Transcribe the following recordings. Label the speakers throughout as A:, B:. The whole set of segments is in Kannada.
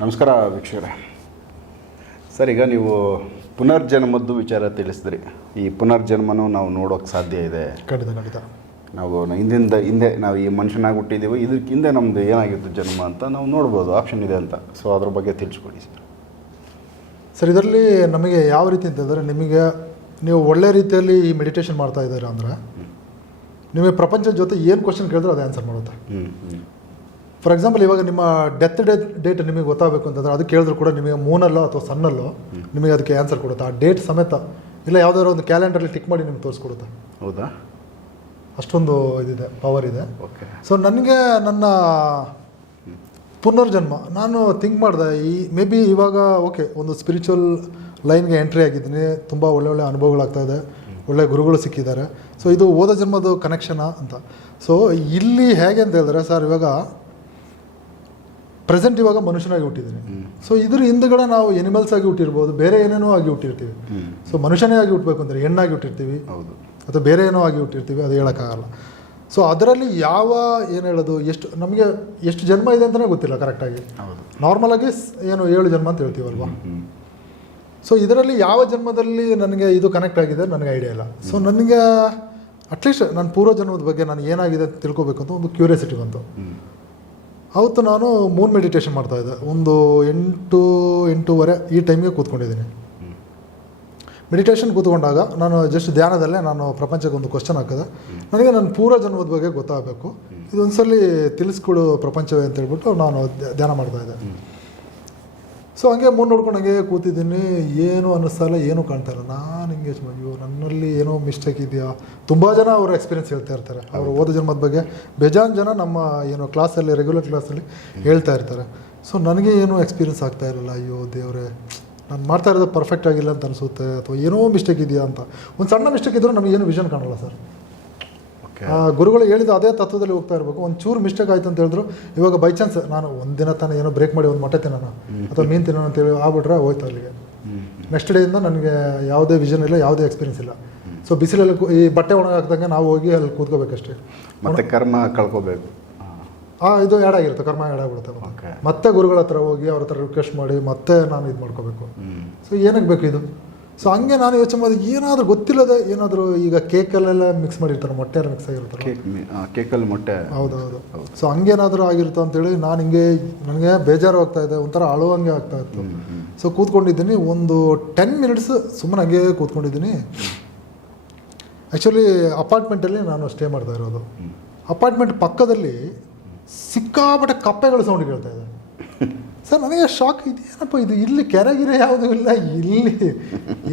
A: ನಮಸ್ಕಾರ ವೀಕ್ಷಕರೇ. ಸರ್ ಈಗ ನೀವು ಪುನರ್ಜನ್ಮದ್ದು ವಿಚಾರ ತಿಳಿಸಿದ್ರಿ. ಈ ಪುನರ್ಜನ್ಮನೂ ನಾವು ನೋಡೋಕೆ ಸಾಧ್ಯ ಇದೆ.
B: ಖಂಡಿತ ಖಂಡಿತ.
A: ನಾವು ಹಿಂದಿಂದ ಹಿಂದೆ ನಾವು ಈ ಮನುಷ್ಯನಾಗಿ ಹುಟ್ಟಿದ್ದೀವಿ ಇದಕ್ಕೆ ಹಿಂದೆ ನಮ್ಮದು ಏನಾಗಿತ್ತು ಜನ್ಮ ಅಂತ ನಾವು ನೋಡ್ಬೋದು. ಆಪ್ಷನ್ ಇದೆ ಅಂತ. ಸೊ ಅದ್ರ ಬಗ್ಗೆ ತಿಳಿಸ್ಕೊಡಿ ಸರ್.
B: ಸರ್ ಇದರಲ್ಲಿ ನಮಗೆ ಯಾವ ರೀತಿ ಅಂತಂದರೆ ನಿಮಗೆ ನೀವು ಒಳ್ಳೆ ರೀತಿಯಲ್ಲಿ ಈ ಮೆಡಿಟೇಷನ್ ಮಾಡ್ತಾ ಇದ್ದೀರಾ ಅಂದರೆ ನಿಮಗೆ ಪ್ರಪಂಚದ ಜೊತೆ ಏನು ಕ್ವಶನ್ ಕೇಳಿದ್ರೆ ಅದು ಆನ್ಸರ್ ಮಾಡುತ್ತೆ.
A: ಹ್ಞೂ ಹ್ಞೂ
B: ಫಾರ್ ಎಕ್ಸಾಂಪಲ್ ಇವಾಗ ನಿಮ್ಮ ಡೆತ್ ಡೇಟ್ ಡೇಟ್ ನಿಮಗೆ ಗೊತ್ತಾಗಬೇಕು ಅಂತಂದ್ರೆ ಅದು ಕೇಳಿದ್ರು ಕೂಡ ನಿಮಗೆ ಮೂನಲ್ಲೋ ಅಥವಾ ಸನ್ನಲ್ಲೋ ನಿಮಗೆ ಅದಕ್ಕೆ ಆನ್ಸರ್ ಕೊಡುತ್ತೆ? ಆ ಡೇಟ್ ಸಮೇತ ಇಲ್ಲ ಯಾವುದಾದ್ರು ಒಂದು ಕ್ಯಾಲೆಂಡರಲ್ಲಿ ಟಿಕ್ ಮಾಡಿ ನಿಮ್ಗೆ ತೋರಿಸ್ಕೊಡುತ್ತೆ?
A: ಹೌದಾ?
B: ಅಷ್ಟೊಂದು ಇದಿದೆ ಪವರ್ ಇದೆ.
A: ಓಕೆ
B: ಸೊ ನನಗೆ ನನ್ನ ಪುನರ್ಜನ್ಮ ನಾನು ಥಿಂಕ್ ಮಾಡಿದೆ ಈ ಮೇ ಬಿ ಇವಾಗ ಓಕೆ ಒಂದು ಸ್ಪಿರಿಚುವಲ್ ಲೈನ್ಗೆ ಎಂಟ್ರಿ ಆಗಿದ್ದೀನಿ ತುಂಬ ಒಳ್ಳೆ ಒಳ್ಳೆ ಅನುಭವಗಳಾಗ್ತಾ ಇದೆ ಒಳ್ಳೆ ಗುರುಗಳು ಸಿಕ್ಕಿದ್ದಾರೆ. ಸೊ ಇದು ಓದ ಜನ್ಮದ ಕನೆಕ್ಷನ ಅಂತ. ಸೊ ಇಲ್ಲಿ ಹೇಗೆ ಅಂತ ಹೇಳಿದ್ರೆ ಸರ್ ಇವಾಗ ಪ್ರೆಸೆಂಟ್ ಇವಾಗ ಮನುಷ್ಯನಾಗಿ ಹುಟ್ಟಿದ್ದೀನಿ. ಸೊ ಇದ್ರ ಹಿಂದ್ಗಡೆ ನಾವು ಎನಿಮಲ್ಸ್ ಆಗಿ ಹುಟ್ಟಿರ್ಬೋದು ಬೇರೆ ಏನೇನೋ ಆಗಿ ಹುಟ್ಟಿರ್ತೀವಿ. ಸೊ ಮನುಷ್ಯನೇ ಆಗಿ ಹುಟ್ಟಬೇಕು ಅಂದರೆ ಹೆಣ್ಣಾಗಿ ಹುಟ್ಟಿರ್ತೀವಿ.
A: ಹೌದು.
B: ಅಥವಾ ಬೇರೆ ಏನೋ ಆಗಿ ಹುಟ್ಟಿರ್ತೀವಿ ಅದು ಹೇಳೋಕ್ಕಾಗಲ್ಲ. ಸೊ ಅದರಲ್ಲಿ ಯಾವ ಏನು ಹೇಳೋದು ಎಷ್ಟು ನಮಗೆ ಎಷ್ಟು ಜನ್ಮ ಇದೆ ಅಂತಲೇ ಗೊತ್ತಿಲ್ಲ ಕರೆಕ್ಟಾಗಿ ನಾರ್ಮಲಾಗಿ ಏನು ಏಳು ಜನ್ಮ ಅಂತ ಹೇಳ್ತೀವಲ್ವಾ? ಸೊ ಇದರಲ್ಲಿ ಯಾವ ಜನ್ಮದಲ್ಲಿ ನನಗೆ ಇದು ಕನೆಕ್ಟ್ ಆಗಿದೆ ನನಗೆ ಐಡಿಯಾ ಇಲ್ಲ. ಸೊ ನನಗೆ ಅಟ್ಲೀಸ್ಟ್ ನನ್ನ ಪೂರ್ವ ಜನ್ಮದ ಬಗ್ಗೆ ನಾನು ಏನಾಗಿದೆ ಅಂತ ತಿಳ್ಕೊಬೇಕು ಅಂತ ಒಂದು ಕ್ಯೂರಿಯಾಸಿಟಿ ಬಂತು. ಅವತ್ತು ನಾನು ಮೂನ್ ಮೆಡಿಟೇಷನ್ ಮಾಡ್ತಾ ಇದ್ದೆ. ಒಂದು ಎಂಟು ಎಂಟೂವರೆ ಈ ಟೈಮ್ಗೆ ಕೂತ್ಕೊಂಡಿದ್ದೀನಿ. ಮೆಡಿಟೇಷನ್ ಕೂತ್ಕೊಂಡಾಗ ನಾನು ಜಸ್ಟ್ ಧ್ಯಾನದಲ್ಲೇ ನಾನು ಪ್ರಪಂಚಕ್ಕೆ ಒಂದು ಕ್ವಶನ್ ಹಾಕಿದೆ. ನನಗೆ ನನ್ನ ಪೂರ್ವ ಜನ್ಮದ ಬಗ್ಗೆ ಗೊತ್ತಾಗಬೇಕು. ಇದೊಂದ್ಸಲಿ ತಿಳಿಸ್ಕೊಡು ಪ್ರಪಂಚವೇ ಅಂತ ಹೇಳ್ಬಿಟ್ಟು ನಾನು ಧ್ಯಾನ ಮಾಡ್ತಾ ಇದ್ದೆ. ಸೊ ಹಂಗೆ ಮುಂದೆ ನೋಡ್ಕೊಂಡು ಹಂಗೆ ಕೂತಿದ್ದೀನಿ. ಏನು ಅನ್ನಿಸ್ತಾ ಇಲ್ಲ ಏನೂ ಕಾಣ್ತಾ ಇಲ್ಲ. ನಾನು ಹಿಂಗೆ ಅಯ್ಯೋ ನನ್ನಲ್ಲಿ ಏನೋ ಮಿಸ್ಟೇಕ್ ಇದೆಯಾ? ತುಂಬ ಜನ ಅವರ ಎಕ್ಸ್ಪೀರಿಯನ್ಸ್ ಹೇಳ್ತಾ ಇರ್ತಾರೆ. ಅವರು ಓದೋ ಜನ್ಮದ ಬಗ್ಗೆ ಬೇಜಾನ್ ಜನ ನಮ್ಮ ಏನೋ ಕ್ಲಾಸಲ್ಲಿ ರೆಗ್ಯುಲರ್ ಕ್ಲಾಸಲ್ಲಿ ಹೇಳ್ತಾ ಇರ್ತಾರೆ. ಸೊ ನನಗೆ ಏನೂ ಎಕ್ಸ್ಪೀರಿಯನ್ಸ್ ಆಗ್ತಾ ಇರಲಿಲ್ಲ. ಅಯ್ಯೋ ದೇವರೇ ನಾನು ಮಾಡ್ತಾ ಇರೋದು ಪರ್ಫೆಕ್ಟ್ ಆಗಿಲ್ಲ ಅಂತ ಅನಿಸುತ್ತೆ ಅಥವಾ ಏನೋ ಮಿಸ್ಟೇಕ್ ಇದೆಯಾ ಅಂತ. ಒಂದು ಸಣ್ಣ ಮಿಸ್ಟೇಕ್ ಇದ್ದರೂ ನಮಗೇನು ವಿಷನ್ ಕಾಣಲ್ಲ ಸರ್. ಗುರುಗಳು ಹೇಳಿದ ಅದೇ ತತ್ವದಲ್ಲಿ ಹೋಗ್ತಾ ಇರಬೇಕು. ಒಂದು ಚೂರು ಮಿಸ್ಟೇಕ್ ಆಯ್ತು ಅಂತ ಹೇಳಿದ್ರು. ಇವಾಗ ಬೈ ಚಾನ್ಸ್ ನಾನು ಒಂದಿನ ತಾನೇ ಏನೋ ಬ್ರೇಕ್ ಮಾಡಿ ಒಂದು ಮೊಟ್ಟೆ ತಿನ್ನೋಣ. ಅಥವಾ ಮೀನು ತಿನ್ನೋಣ ಅಂತೇಳಿ ಆಗ್ಬಿಟ್ರೆ ಹೋಯ್ತು ಅಲ್ಲಿಗೆ. ನೆಕ್ಸ್ಟ್ ಡೇಯಿಂದ ನನಗೆ ಯಾವುದೇ ವಿಷನ್ ಇಲ್ಲ ಯಾವುದೇ ಎಕ್ಸ್ಪೀರಿಯನ್ಸ್ ಇಲ್ಲ. ಸೊ ಬಿಸಿಲಲ್ಲಿ ಈ ಬಟ್ಟೆ ಒಣಗಾಕ್ದಂಗೆ ನಾವು ಹೋಗಿ ಅಲ್ಲಿ ಕೂತ್ಕೋಬೇಕಷ್ಟೇ.
A: ಮತ್ತೆ ಕರ್ಮ ಕಳ್ಕೋಬೇಕು. ಹಾಂ
B: ಆ ಇದು ಆ್ಯಡ್ ಆಗಿರುತ್ತೆ. ಕರ್ಮ ಆ್ಯಡ್ ಆಗಿಬಿಡುತ್ತೆ ಮತ್ತೆ. ಗುರುಗಳ ಹತ್ರ ಹೋಗಿ ಅವ್ರ ಹತ್ರ ರಿಕ್ವೆಸ್ಟ್ ಮಾಡಿ ಮತ್ತೆ ನಾನು ಇದು ಮಾಡ್ಕೋಬೇಕು. ಸೊ ಏನಕ್ಕೆ ಬೇಕು ಇದು? ಸೊ ಹಂಗೆ ನಾನು ಯೋಚನೆ ಮಾಡಿದೆ ಏನಾದರೂ ಗೊತ್ತಿಲ್ಲದೆ ಏನಾದರೂ ಈಗ ಕೇಕಲ್ಲೆಲ್ಲ ಮಿಕ್ಸ್ ಮಾಡಿರ್ತಾರೆ ಮೊಟ್ಟೆ ಮಿಕ್ಸ್ ಆಗಿರ್ತಾರೆ
A: ಕೇಕ್ ಕೇಕಲ್ಲಿ ಮೊಟ್ಟೆ.
B: ಹೌದೌದು. ಸೊ ಹಂಗೇನಾದರೂ ಆಗಿರುತ್ತೆ ಅಂತೇಳಿ ನಾನು ಹಿಂಗೆ ನನಗೆ ಬೇಜಾರು ಆಗ್ತಾ ಇದೆ ಒಂಥರ ಅಳುವಂಗೆ ಆಗ್ತಾ ಇತ್ತು. ಸೊ ಕೂತ್ಕೊಂಡಿದ್ದೀನಿ ಒಂದು ಟೆನ್ ಮಿನಿಟ್ಸ್ ಸುಮ್ಮನೆ ಹಂಗೆ ಕೂತ್ಕೊಂಡಿದ್ದೀನಿ. ಆ್ಯಕ್ಚುಲಿ ಅಪಾರ್ಟ್ಮೆಂಟಲ್ಲಿ ನಾನು ಸ್ಟೇ ಮಾಡ್ತಾ ಇರೋದು. ಅಪಾರ್ಟ್ಮೆಂಟ್ ಪಕ್ಕದಲ್ಲಿ ಸಿಕ್ಕಾಪಟ್ಟೆ ಕಪ್ಪೆಗಳು ಸೌಂಡ್ ಕೇಳ್ತಾ ಇದೆ. ಸರ್ ನನಗೆ ಶಾಕ್ ಇದೇನಪ್ಪ ಇದು? ಇಲ್ಲಿ ಕೆರೆಗಿರೆ ಯಾವುದೂ ಇಲ್ಲ ಇಲ್ಲಿ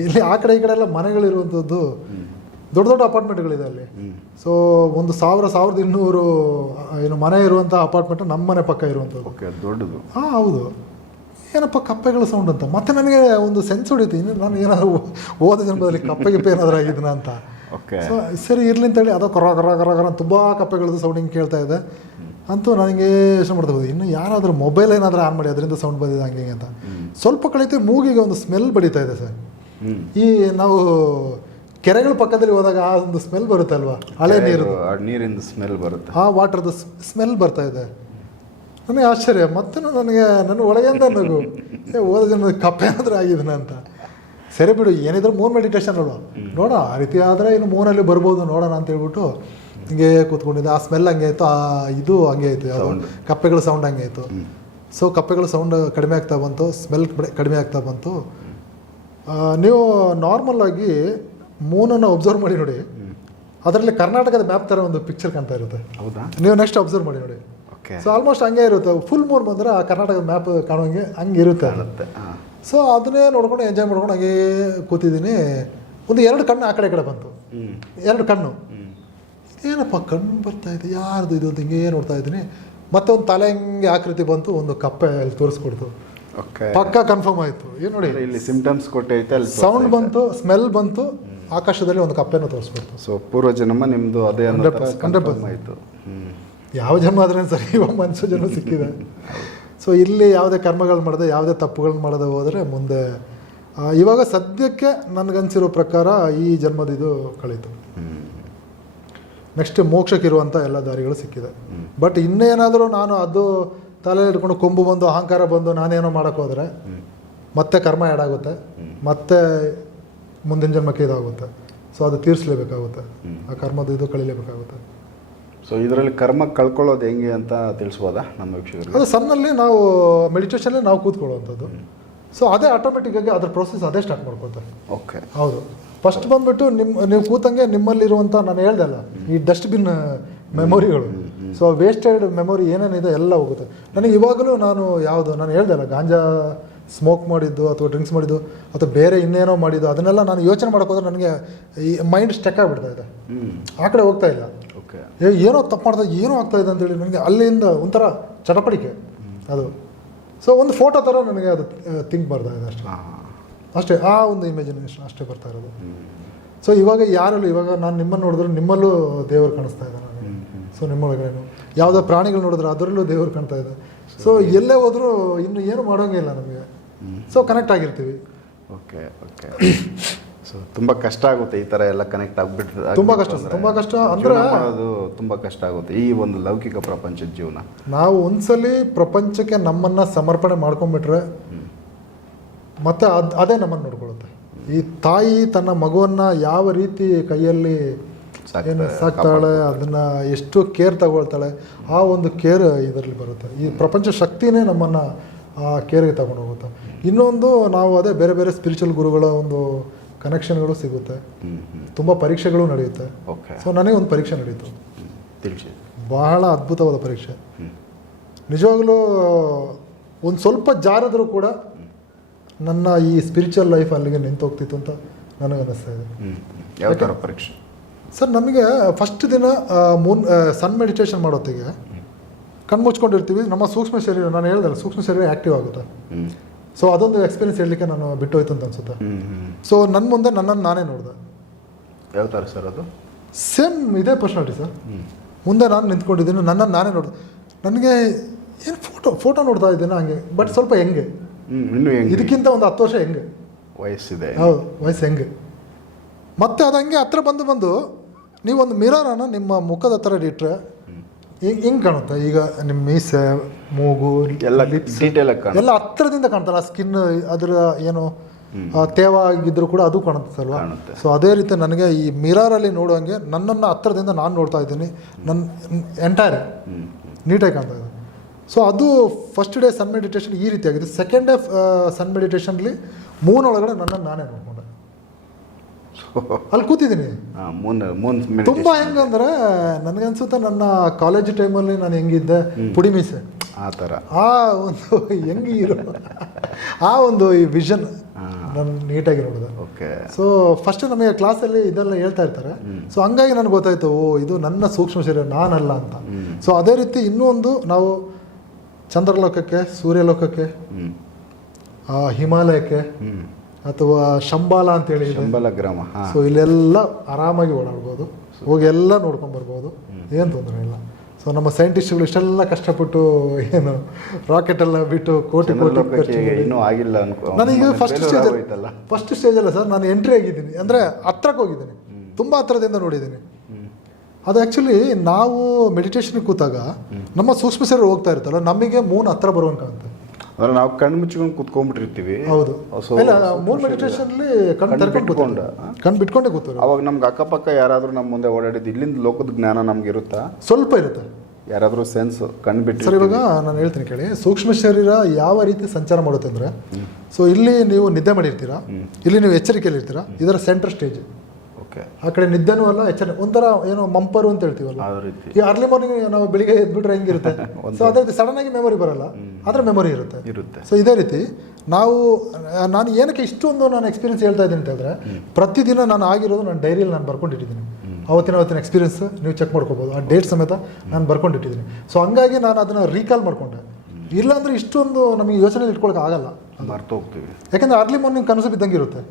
B: ಇಲ್ಲಿ ಆ ಕಡೆ ಈ ಕಡೆ ಎಲ್ಲ ಮನೆಗಳಿರುವಂಥದ್ದು ದೊಡ್ಡ ದೊಡ್ಡ ಅಪಾರ್ಟ್ಮೆಂಟ್ಗಳಿದೆ ಅಲ್ಲಿ. ಸೊ ಒಂದು ಸಾವಿರ ಸಾವಿರದ ಇನ್ನೂರು ಏನು ಮನೆ ಇರುವಂಥ ಅಪಾರ್ಟ್ಮೆಂಟ್ ನಮ್ಮ ಮನೆ ಪಕ್ಕ ಇರುವಂಥದ್ದು.
A: ಓಕೆ ದೊಡ್ಡದು.
B: ಹಾಂ ಹೌದು. ಏನಪ್ಪ ಕಪ್ಪೆಗಳ ಸೌಂಡ್ ಅಂತ? ಮತ್ತೆ ನನಗೆ ಒಂದು ಸೆನ್ಸ್ ಹೊಡಿತು ಇನ್ನು ನಾನು ಏನಾದ್ರು ಓದ ಜನ್ಮದಲ್ಲಿ ಕಪ್ಪೆ ಗಿಪ್ಪೆ ಏನಾದರೂ ಆಗಿದ್ದೀನ ಅಂತ?
A: ಓಕೆ
B: ಸೊ ಸರಿ ಇರ್ಲಿ ಅಂತೇಳಿ. ಅದೋ ಕರ ಕರ ಕರ ಕರ ತುಂಬ ಕಪ್ಪೆಗಳದ್ದು ಸೌಂಡಿಂಗ್ ಕೇಳ್ತಾ ಇದೆ. ಅಂತೂ ನನಗೆ ಯೋಚನೆ ಮಾಡ್ತಾ ಇನ್ನು ಯಾರಾದರೂ ಮೊಬೈಲ್ ಏನಾದರೂ ಆನ್ ಮಾಡಿ ಅದರಿಂದ ಸೌಂಡ್ ಬಂದಿದೆ ಹಂಗೆ ಅಂತ. ಸ್ವಲ್ಪ ಕಳೀತು ಮೂಗಿಗೆ ಒಂದು ಸ್ಮೆಲ್ ಬಡಿತಾ ಇದೆ ಸರ್. ಈ ನಾವು ಕೆರೆಗಳ ಪಕ್ಕದಲ್ಲಿ ಹೋದಾಗ ಆ ಒಂದು ಸ್ಮೆಲ್ ಬರುತ್ತೆ ಅಲ್ವಾ? ಹಳೆ ನೀರು.
A: ಆ ನೀರಿಂದ ಸ್ಮೆಲ್ ಬರುತ್ತೆ.
B: ಆ ವಾಟರ್ದು ಸ್ಮೆಲ್ ಬರ್ತಾ ಇದೆ. ನನಗೆ ಆಶ್ಚರ್ಯ ಮತ್ತೆ ನನಗೆ ನನ್ನ ಅಂತ ನಗು. ಏ ಓದ ಜನ ಕಪ್ಪೆ ಆದರೆ ಆಗಿದನ ಅಂತ. ಸರಿ ಬಿಡು ಏನಿದ್ರು ಮೂನ್ ಮೆಡಿಟೇಷನ್ ಅಲ್ವಾ? ನೋಡೋಣ ಆ ರೀತಿ ಆದರೆ ಇನ್ನು ಮೂನಲ್ಲಿ ಬರ್ಬೋದು ನೋಡೋಣ ಅಂತ ಹೇಳ್ಬಿಟ್ಟು ಹಿಂಗೆ ಕೂತ್ಕೊಂಡಿದ್ದೆ. ಆ ಸ್ಮೆಲ್ ಹಂಗೆ ಆಯಿತು ಆ ಇದು ಹಂಗೆ ಆಯಿತು ಕಪ್ಪೆಗಳ ಸೌಂಡ್ ಹಂಗೆ ಆಯಿತು. ಸೊ ಕಪ್ಪೆಗಳ ಸೌಂಡ್ ಕಡಿಮೆ ಆಗ್ತಾ ಬಂತು ಸ್ಮೆಲ್ ಕಡಿಮೆ ಆಗ್ತಾ ಬಂತು. ನೀವು ನಾರ್ಮಲ್ ಆಗಿ ಮೂನನ್ನು ಒಬ್ಸರ್ವ್ ಮಾಡಿ ನೋಡಿ. ಅದರಲ್ಲಿ ಕರ್ನಾಟಕದ ಮ್ಯಾಪ್ ಥರ ಒಂದು ಪಿಕ್ಚರ್ ಕಾಣ್ತಾ ಇರುತ್ತೆ.
A: ಹೌದಾ?
B: ನೀವು ನೆಕ್ಸ್ಟ್ ಅಬ್ಸರ್ವ್ ಮಾಡಿ ನೋಡಿ.
A: ಓಕೆ
B: ಸೊ ಆಲ್ಮೋಸ್ಟ್ ಹಂಗೆ ಇರುತ್ತೆ. ಫುಲ್ ಮೂನ್ ಬಂದರೆ ಆ ಕರ್ನಾಟಕದ ಮ್ಯಾಪ್ ಕಾಣೋಂಗೆ ಹಂಗೆ ಇರುತ್ತೆ. ಸೊ ಅದನ್ನೇ ನೋಡ್ಕೊಂಡು ಎಂಜಾಯ್ ಮಾಡ್ಕೊಂಡು ಹಾಗೆ ಕೂತಿದ್ದೀನಿ. ಒಂದು ಎರಡು ಕಣ್ಣು ಆ ಕಡೆ ಕಡೆ ಬಂತು. ಎರಡು ಕಣ್ಣು. ಏನಪ್ಪ ಕಣ್ಣು ಬರ್ತಾ ಇದೆ ಯಾರ್ದು ಇದು ಅಂತ ಹಿಂಗೆ ನೋಡ್ತಾ ಇದ್ದೀನಿ. ಮತ್ತೆ ಒಂದು ತಲೆ ಹಿಂಗೆ ಆಕೃತಿ ಬಂತು ಒಂದು ಕಪ್ಪೆ ಅಲ್ಲಿ ತೋರಿಸ್ಕೊಡ್ತು.
A: ಓಕೆ
B: ಪಕ್ಕ ಕನ್ಫರ್ಮ್ ಆಯಿತು. ಏನು ನೋಡಿ?
A: ಇಲ್ಲಿ ಸಿಂಪ್ಟಮ್ಸ್ ಕೊಟ್ಟೈತೆ ಅಲ್ಲಿ
B: ಸೌಂಡ್ ಬಂತು ಸ್ಮೆಲ್ ಬಂತು ಆಕಾಶದಲ್ಲಿ ಒಂದು ಕಪ್ಪೆನೂ ತೋರಿಸ್ಕೊಡ್ತು.
A: ಸೊ ಪೂರ್ವ ಜನ್ಮ ನಿಮ್ಮದು ಅದೇ ಅನ್ನೋ ಥರ
B: 100%
A: ಕನ್ಫರ್ಮ್ ಆಯಿತು.
B: ಯಾವ ಜನ್ಮ ಆದ್ರೆ ಸರಿ ಇವಾಗ ಮನುಷ್ಯ ಜನ್ಮ ಸಿಕ್ಕಿದೆ. ಸೊ ಇಲ್ಲಿ ಯಾವುದೇ ಕರ್ಮಗಳು ಮಾಡದೆ ಯಾವುದೇ ತಪ್ಪುಗಳನ್ನ ಮಾಡದೆ ಹೋದರೆ ಮುಂದೆ ಇವಾಗ ಸದ್ಯಕ್ಕೆ ನನಗನ್ಸಿರೋ ಪ್ರಕಾರ ಈ ಜನ್ಮದಿದು ಕಳೀತು. ನೆಕ್ಸ್ಟ್ ಮೋಕ್ಷಕ್ಕಿರುವಂಥ ಎಲ್ಲ ದಾರಿಗಳು ಸಿಕ್ಕಿದೆ. ಬಟ್ ಇನ್ನೇನಾದರೂ ನಾನು ಅದು ತಲೆಯಲ್ಲಿ ಇಟ್ಕೊಂಡು ಕೊಂಬು ಬಂದು ಅಹಂಕಾರ ಬಂದು ನಾನೇನೋ ಮಾಡೋಕ್ಕೋದ್ರೆ ಹೋದರೆ ಮತ್ತೆ ಕರ್ಮ ಎಡಾಗುತ್ತೆ ಮತ್ತೆ ಮುಂದಿನ ಜನ್ಮಕ್ಕೆ ಇದಾಗುತ್ತೆ. ಸೊ ಅದು ತೀರಿಸಲೇಬೇಕಾಗುತ್ತೆ. ಆ ಕರ್ಮದ ಇದು ಕಳಿಲೇಬೇಕಾಗುತ್ತೆ.
A: ಸೊ ಇದರಲ್ಲಿ ಕರ್ಮ ಕಳ್ಕೊಳ್ಳೋದು ಹೆಂಗೆ ಅಂತ ತಿಳಿಸ್ಬೋದ ನಮ್ಮ ವೀಕ್ಷಕರಿಗೆ?
B: ಅದು ಸಣ್ಣಲ್ಲಿ ನಾವು ಮೆಡಿಟೇಷನಲ್ಲಿ ನಾವು ಕೂತ್ಕೊಳ್ಳುವಂಥದ್ದು. ಸೊ ಅದೇ ಆಟೋಮೆಟಿಕ್ಕಾಗಿ ಅದ್ರ ಪ್ರೊಸೆಸ್ ಅದೇ ಸ್ಟಾರ್ಟ್ ಮಾಡ್ಕೊತಾರೆ
A: ಓಕೆ
B: ಹೌದು. ಫಸ್ಟ್ ಬಂದ್ಬಿಟ್ಟು ನಿಮ್ಮ ನೀವು ಕೂತಂಗೆ ನಿಮ್ಮಲ್ಲಿರುವಂಥ ನಾನು ಹೇಳ್ದಲ್ಲ ಈ ಡಸ್ಟ್ಬಿನ್ ಮೆಮೊರಿಗಳು ಸೊ ವೇಸ್ಟೆಡ್ ಮೆಮೊರಿ ಏನೇನಿದೆ ಎಲ್ಲ ಹೋಗುತ್ತೆ. ನನಗೆ ಇವಾಗಲೂ ನಾನು ಯಾವುದು ನಾನು ಹೇಳ್ದಲ್ಲ ಗಾಂಜಾ ಸ್ಮೋಕ್ ಮಾಡಿದ್ದು ಅಥವಾ ಡ್ರಿಂಕ್ಸ್ ಮಾಡಿದ್ದು ಅಥವಾ ಬೇರೆ ಇನ್ನೇನೋ ಮಾಡಿದ್ದು ಅದನ್ನೆಲ್ಲ ನಾನು ಯೋಚನೆ ಹೋದ್ರೆ ನನಗೆ ಈ ಮೈಂಡ್ ಸ್ಟೆಕ್ ಆಗಿಬಿಡ್ತಾ ಇದೆ. ಆ ಕಡೆ ಹೋಗ್ತಾ ಇಲ್ಲ. ಏನೋ ತಪ್ಪು ಮಾಡ್ತಾ ಏನೋ ಆಗ್ತಾ ಇದೆ ಅಂತೇಳಿ ನನಗೆ ಅಲ್ಲಿಂದ ಒಂಥರ ಚಟಪಡಿಕೆ ಅದು. ಸೊ ಒಂದು ಫೋಟೋ ಥರ ನನಗೆ ಅದು ಥಿಂಕ್ ಬರ್ತಾ ಇದೆ ಅಷ್ಟೇ. ಅಷ್ಟೇ ಆ ಒಂದು ಇಮ್ಯಾಜಿನೇಷನ್ ಅಷ್ಟೇ ಬರ್ತಾ ಇರೋದು. ಸೊ ಇವಾಗ ಯಾರಲ್ಲೂ ಇವಾಗ ನಾನು ನಿಮ್ಮನ್ನು ನೋಡಿದ್ರೆ ನಿಮ್ಮಲ್ಲೂ ದೇವರು ಕಾಣಿಸ್ತಾ ಇದ್ದಾರೆ ನನಗೆ ಸೊ ನಿಮ್ಮೊಳಗೇನು. ಯಾವುದೋ ಪ್ರಾಣಿಗಳು ನೋಡಿದ್ರೆ ಅದರಲ್ಲೂ ದೇವರು ಕಾಣ್ತಾ ಇದೆ. ಸೊ ಎಲ್ಲೇ ಹೋದರೂ ಇನ್ನು ಏನು ಮಾಡೋಂಗಿಲ್ಲ ನಮಗೆ. ಸೊ ಕನೆಕ್ಟ್ ಆಗಿರ್ತೀವಿ.
A: ಓಕೆ ಓಕೆ ಸೊ ತುಂಬ ಕಷ್ಟ ಆಗುತ್ತೆ ಈ ಥರ ಎಲ್ಲ ಕನೆಕ್ಟ್ ಆಗ್ಬಿಟ್ಟು
B: ತುಂಬ ಕಷ್ಟ, ತುಂಬ ಕಷ್ಟ. ಅಂದ್ರೆ-
A: ಅದು ತುಂಬ ಕಷ್ಟ ಆಗುತ್ತೆ. ಈ ಒಂದು ಲೌಕಿಕ ಪ್ರಪಂಚದ ಜೀವನ.
B: ನಾವು ಒಂದ್ಸಲಿ ಪ್ರಪಂಚಕ್ಕೆ ನಮ್ಮನ್ನು ಸಮರ್ಪಣೆ ಮಾಡ್ಕೊಂಡ್ಬಿಟ್ರೆ ಮತ್ತೆ ಅದು ಅದೇ ನಮ್ಮನ್ನು ನೋಡ್ಕೊಳ್ಳುತ್ತೆ. ಈ ತಾಯಿ ತನ್ನ ಮಗುವನ್ನು ಯಾವ ರೀತಿ ಕೈಯಲ್ಲಿ ಏನು ಸಾಕ್ತಾಳೆ ಅದನ್ನ ಎಷ್ಟು ಕೇರ್ ತಗೊಳ್ತಾಳೆ ಆ ಒಂದು ಕೇರ್ ಇದರಲ್ಲಿ ಬರುತ್ತೆ. ಈ ಪ್ರಪಂಚ ಶಕ್ತಿನೇ ನಮ್ಮನ್ನು ಆ ಕೇರ್ಗೆ ತಗೊಂಡು ಹೋಗುತ್ತೆ. ಇನ್ನೊಂದು ನಾವು ಅದೇ ಬೇರೆ ಬೇರೆ ಸ್ಪಿರಿಚುವಲ್ ಗುರುಗಳ ಒಂದು ಕನೆಕ್ಷನ್ಗಳು ಸಿಗುತ್ತೆ. ತುಂಬ ಪರೀಕ್ಷೆಗಳು ನಡೆಯುತ್ತೆ. ಸೊ ನನಗೆ ಒಂದು ಪರೀಕ್ಷೆ
A: ನಡೆಯಿತು
B: ಬಹಳ ಅದ್ಭುತವಾದ ಪರೀಕ್ಷೆ. ನಿಜವಾಗ್ಲೂ ಒಂದು ಸ್ವಲ್ಪ ಜಾರಿದ್ರೂ ಕೂಡ ನನ್ನ ಈ ಸ್ಪಿರಿಚುವಲ್ ಲೈಫ್ ಅಲ್ಲಿಗೆ ನಿಂತೋಗ್ತಿತ್ತು ಅಂತ ನನಗೆ ಅನಿಸ್ತಾ ಇದೆ
A: ಯಾವ ಥರ ಪರೀಕ್ಷೆ?
B: ಸರ್ ನಮಗೆ ಫಸ್ಟ್ ದಿನ ಮೂನ್ ಸನ್ ಮೆಡಿಟೇಷನ್ ಮಾಡೋತ್ತಿಗೆ ಕಣ್ಣು ಮುಚ್ಕೊಂಡಿರ್ತೀವಿ ನಮ್ಮ ಸೂಕ್ಷ್ಮ ಶರೀರ ನಾನು ಹೇಳಿದೆ ಸೂಕ್ಷ್ಮ ಶರೀರ ಆ್ಯಕ್ಟಿವ್ ಆಗುತ್ತೆ. ಸೊ ಅದೊಂದು ಎಕ್ಸ್ಪೀರಿಯನ್ಸ್ ಹೇಳಲಿಕ್ಕೆ ನಾನು ಬಿಟ್ಟೋಯ್ತು ಅಂತ ಅನ್ಸುತ್ತೆ. ಸೊ ನನ್ನ ಮುಂದೆ ನನ್ನನ್ನು ನಾನೇ ನೋಡಿದೆ.
A: ಯಾವ ಥರ ಸರ್ ಅದು?
B: ಸೇಮ್ ಇದೇ ಪರ್ಸನಾಲಿಟಿ ಸರ್. ಮುಂದೆ ನಾನು ನಿಂತ್ಕೊಂಡಿದ್ದೀನಿ ನನ್ನನ್ನು ನಾನೇ ನೋಡಿದೆ. ನನಗೆ ಏನು ಫೋಟೋ ಫೋಟೋ ನೋಡ್ತಾ ಇದ್ದೇನೆ ಹಂಗೆ ಬಟ್ ಸ್ವಲ್ಪ ಹೆಂಗೆ?
A: ಇನ್ನೂ ಹೆಂಗೆ?
B: ಇದಕ್ಕಿಂತ ಒಂದು ಹತ್ತು ವರ್ಷ ಹೆಂಗೆ?
A: ವಯಸ್ಸಿದೆ.
B: ಹೌದು ವಯಸ್ಸು ಹೆಂಗೆ? ಮತ್ತೆ ಅದು ಹಂಗೆ ಹತ್ರ ಬಂದು ಬಂದು ನೀವೊಂದು ಮಿರರನ್ನು ನಿಮ್ಮ ಮುಖದ ಹತ್ರ ಇಟ್ಟರೆ ಹಿಂಗೆ ಕಾಣುತ್ತೆ. ಈಗ ನಿಮ್ಮ ಮೀಸೆ ಮೂಗು
A: ಎಲ್ಲ
B: lips,
A: ಡೀಟೇಲ್ ಆಗಿ
B: ಎಲ್ಲ ಹತ್ರದಿಂದ ಕಾಣ್ತಾರೆ. ಆ ಸ್ಕಿನ್ ಅದರ ಏನು ಆ, ತೇವ ಆಗಿದ್ರು ಕೂಡ ಅದು ಕಾಣುತ್ತಲ್ವಾ?
A: ಕಾಣುತ್ತೆ.
B: ಸೊ ಅದೇ ರೀತಿ ನನಗೆ ಈ ಮಿರರಲ್ಲಿ ನೋಡೋಂಗೆ ನನ್ನನ್ನು ಹತ್ರದಿಂದ ನಾನು ನೋಡ್ತಾ ಇದ್ದೀನಿ. ನನ್ನ ಎಂಟೈರ್ ನೀಟಾಗಿ ಕಾಣ್ತಾ ಇದೆ. ಸೊ ಅದು ಫಸ್ಟ್ ಡೇ ಸನ್ ಮೆಡಿಟೇಷನ್ ಈ ರೀತಿಯಾಗಿದೆ. ಸೆಕೆಂಡ್ ಡೇ ಸನ್ ಮೆಡಿಟೇಷನ್ಲಿ ಮೂನ್ ಒಳಗಡೆ ನನ್ನನ್ನು ನಾನೇ ನೋಡ್ಕೊಂಡೆ. ಅಲ್ಲಿ ಕೂತಿದ್ದೀನಿ. ತುಂಬ ಹೆಂಗಂದ್ರೆ ನನಗನ್ಸುತ್ತೆ ನನ್ನ ಕಾಲೇಜ್ ಟೈಮಲ್ಲಿ ನಾನು ಹೆಂಗಿದ್ದೆ? ಪುಡಿ ಮೀಸೆ.
A: ಆ ಥರ.
B: ಆ ಒಂದು ಹೆಂಗೆ ಇರೋ ಆ ಒಂದು ಈ ವಿಷನ್ ನಾನು ನೀಟಾಗಿ ನೋಡಿದೆ.
A: ಓಕೆ.
B: ಸೊ ಫಸ್ಟ್ ನಮಗೆ ಕ್ಲಾಸಲ್ಲಿ ಇದೆಲ್ಲ ಹೇಳ್ತಾ ಇರ್ತಾರೆ. ಸೊ ಹಂಗಾಗಿ ನನಗೆ ಗೊತ್ತಾಯ್ತು ಓ ಇದು ನನ್ನ ಸೂಕ್ಷ್ಮ ಶರೀರ ನಾನಲ್ಲ ಅಂತ. ಸೊ ಅದೇ ರೀತಿ ಇನ್ನೂ ಒಂದು ನಾವು ಚಂದ್ರಲೋಕಕ್ಕೆ ಸೂರ್ಯಲೋಕಕ್ಕೆ ಆ, ಹಿಮಾಲಯಕ್ಕೆ ಅಥವಾ ಶಂಬಾಲ ಅಂತೇಳಿ ಹೇಳಿ
A: ಶಂಬಲ ಗ್ರಾಮ
B: ಸೊ ಇಲ್ಲೆಲ್ಲ ಆರಾಮಾಗಿ ಓಡಾಡ್ಬೋದು. ಹೋಗಿ ಎಲ್ಲ ನೋಡ್ಕೊಂಡು ಬರ್ಬೋದು. ಏನು ತೊಂದರೆ ಇಲ್ಲ. ಸೊ ನಮ್ಮ ಸೈಂಟಿಸ್ಟ್ಗಳು ಇಷ್ಟೆಲ್ಲ ಕಷ್ಟಪಟ್ಟು ಏನು ರಾಕೆಟ್ ಎಲ್ಲ ಬಿಟ್ಟು ಕೋಟಿ ಕೋಟಿ
A: ಇನ್ನೂ ಆಗಿಲ್ಲ
B: ನನಗೆ ಫಸ್ಟ್ ಸ್ಟೇಜ್ ಫಸ್ಟ್ ಸ್ಟೇಜ್ ಅಲ್ಲ ಸರ್ ನಾನು ಎಂಟ್ರಿ ಆಗಿದ್ದೀನಿ. ಅಂದರೆ ಹತ್ರಕ್ಕೆ ಹೋಗಿದ್ದೀನಿ. ತುಂಬಾ ಹತ್ರದಿಂದ ನೋಡಿದ್ದೀನಿ. ಅದು ಆ್ಯಕ್ಚುಲಿ ನಾವು ಮೆಡಿಟೇಷನ್ಗೆ ಕೂತಾಗ ನಮ್ಮ ಸೂಕ್ಷ್ಮ ಶರೀರ ಹೋಗ್ತಾ ಇರ್ತಲ್ಲ ನಮಗೆ ಮೂನ್ ಹತ್ರ ಬರುವಂಗೆ ಕಾಣುತ್ತೆ.
A: ಅಂದ್ರೆ ನಾವು ಕಣ್ಣು ಮುಚ್ಕೊಂಡು ಕುತ್ಕೊಂಡ್ಬಿಟ್ಟಿರ್ತೀವಿ.
B: ಹೌದು. ಇಲ್ಲ ಮೂನ್ ಮೆಡಿಟೇಷನ್ಲಿ ಕಣ್ಣು ತೆರ್ಕೊಂಡು ಕೂತ್ಕೊಂಡು ಕಣ್ಣು ಬಿಟ್ಕೊಂಡೇ ಕೂತಾರೆ.
A: ಅವಾಗ ನಮ್ಗೆ ಅಕ್ಕಪಕ್ಕ ಯಾರಾದರೂ ನಮ್ಮ ಮುಂದೆ ಓಡಾಡಿದ್ದು ಇಲ್ಲಿಂದ ಲೋಕದ ಜ್ಞಾನ ನಮ್ಗೆ ಇರುತ್ತಾ?
B: ಸ್ವಲ್ಪ ಇರುತ್ತೆ.
A: ಯಾರಾದರೂ ಸೆನ್ಸ್ ಕಣ್ಣು ಬಿಟ್ಟು
B: ಸರ್ ಇವಾಗ ನಾನು ಹೇಳ್ತೀನಿ ಕೇಳಿ. ಸೂಕ್ಷ್ಮ ಶರೀರ ಯಾವ ರೀತಿ ಸಂಚಾರ ಮಾಡುತ್ತೆ ಅಂದರೆ ಸೊ ಇಲ್ಲಿ ನೀವು ನಿದ್ದೆ ಮಾಡಿರ್ತೀರಾ ಇಲ್ಲಿ ನೀವು ಎಚ್ಚರಿಕೆಯಲ್ಲಿ ಇರ್ತೀರಾ ಇದರ ಸೆಂಟರ್ ಸ್ಟೇಜ್ ಆ ಕಡೆ ನಿದ್ದೆನೂ ಅಲ್ಲ ಎಚ್ಚರಿಕೆ ಒಂಥರ ಏನೋ ಮಂಪರು ಅಂತ ಹೇಳ್ತೀವಲ್ಲ. ಈ ಅರ್ಲಿ ಮಾರ್ನಿಂಗ್ ನಾವು ಬೆಳಿಗ್ಗೆ ಎದ್ಬಿಟ್ರೆ ಹೆಂಗಿರುತ್ತೆ? ಸೊ ಅದೇ ರೀತಿ ಸಡನ್ ಆಗಿ ಮೆಮೊರಿ ಬರಲ್ಲ ಆದರೆ ಮೆಮೊರಿ ಇರುತ್ತೆ.
A: ಇರುತ್ತೆ.
B: ಸೊ ಇದೇ ರೀತಿ ನಾವು ನಾನು ಏನಕ್ಕೆ ಇಷ್ಟೊಂದು ನಾನು ಎಕ್ಸ್ಪೀರಿಯನ್ಸ್ ಹೇಳ್ತಾ ಇದ್ದೀನಿ ಅಂತಂದರೆ ಪ್ರತಿದಿನ ನಾನು ಆಗಿರೋದು ನಾನು ಡೈರಿಯಲ್ಲಿ ನಾನು ಬರ್ಕೊಂಡಿಟ್ಟಿದ್ದೀನಿ. ಅವತ್ತಿನ ಅವತ್ತಿನ ಎಕ್ಸ್ಪೀರಿಯನ್ಸ್ ನೀವು ಚೆಕ್ ಮಾಡ್ಕೋಬೋದು. ಆ ಡೇಟ್ ಸಮೇತ ನಾನು ಬರ್ಕೊಂಡಿಟ್ಟಿದ್ದೀನಿ. ಸೊ ಹಂಗಾಗಿ ನಾನು ಅದನ್ನು ರೀಕಾಲ್ ಮಾಡಿಕೊಂಡೆ. ಇಲ್ಲಾಂದ್ರೆ ಇಷ್ಟೊಂದು ನಮಗೆ ಯೋಚನೆ ಇಟ್ಕೊಳಕ್ಕೆ ಆಗಲ್ಲ.
A: ಮರ್ತೋಗ್ತೀವಿ.
B: ಯಾಕಂದ್ರೆ ಅರ್ಲಿ ಮಾರ್ನಿಂಗ್ ಕನಸು ಬಿದ್ದಂಗೆ ಇರುತ್ತೆ.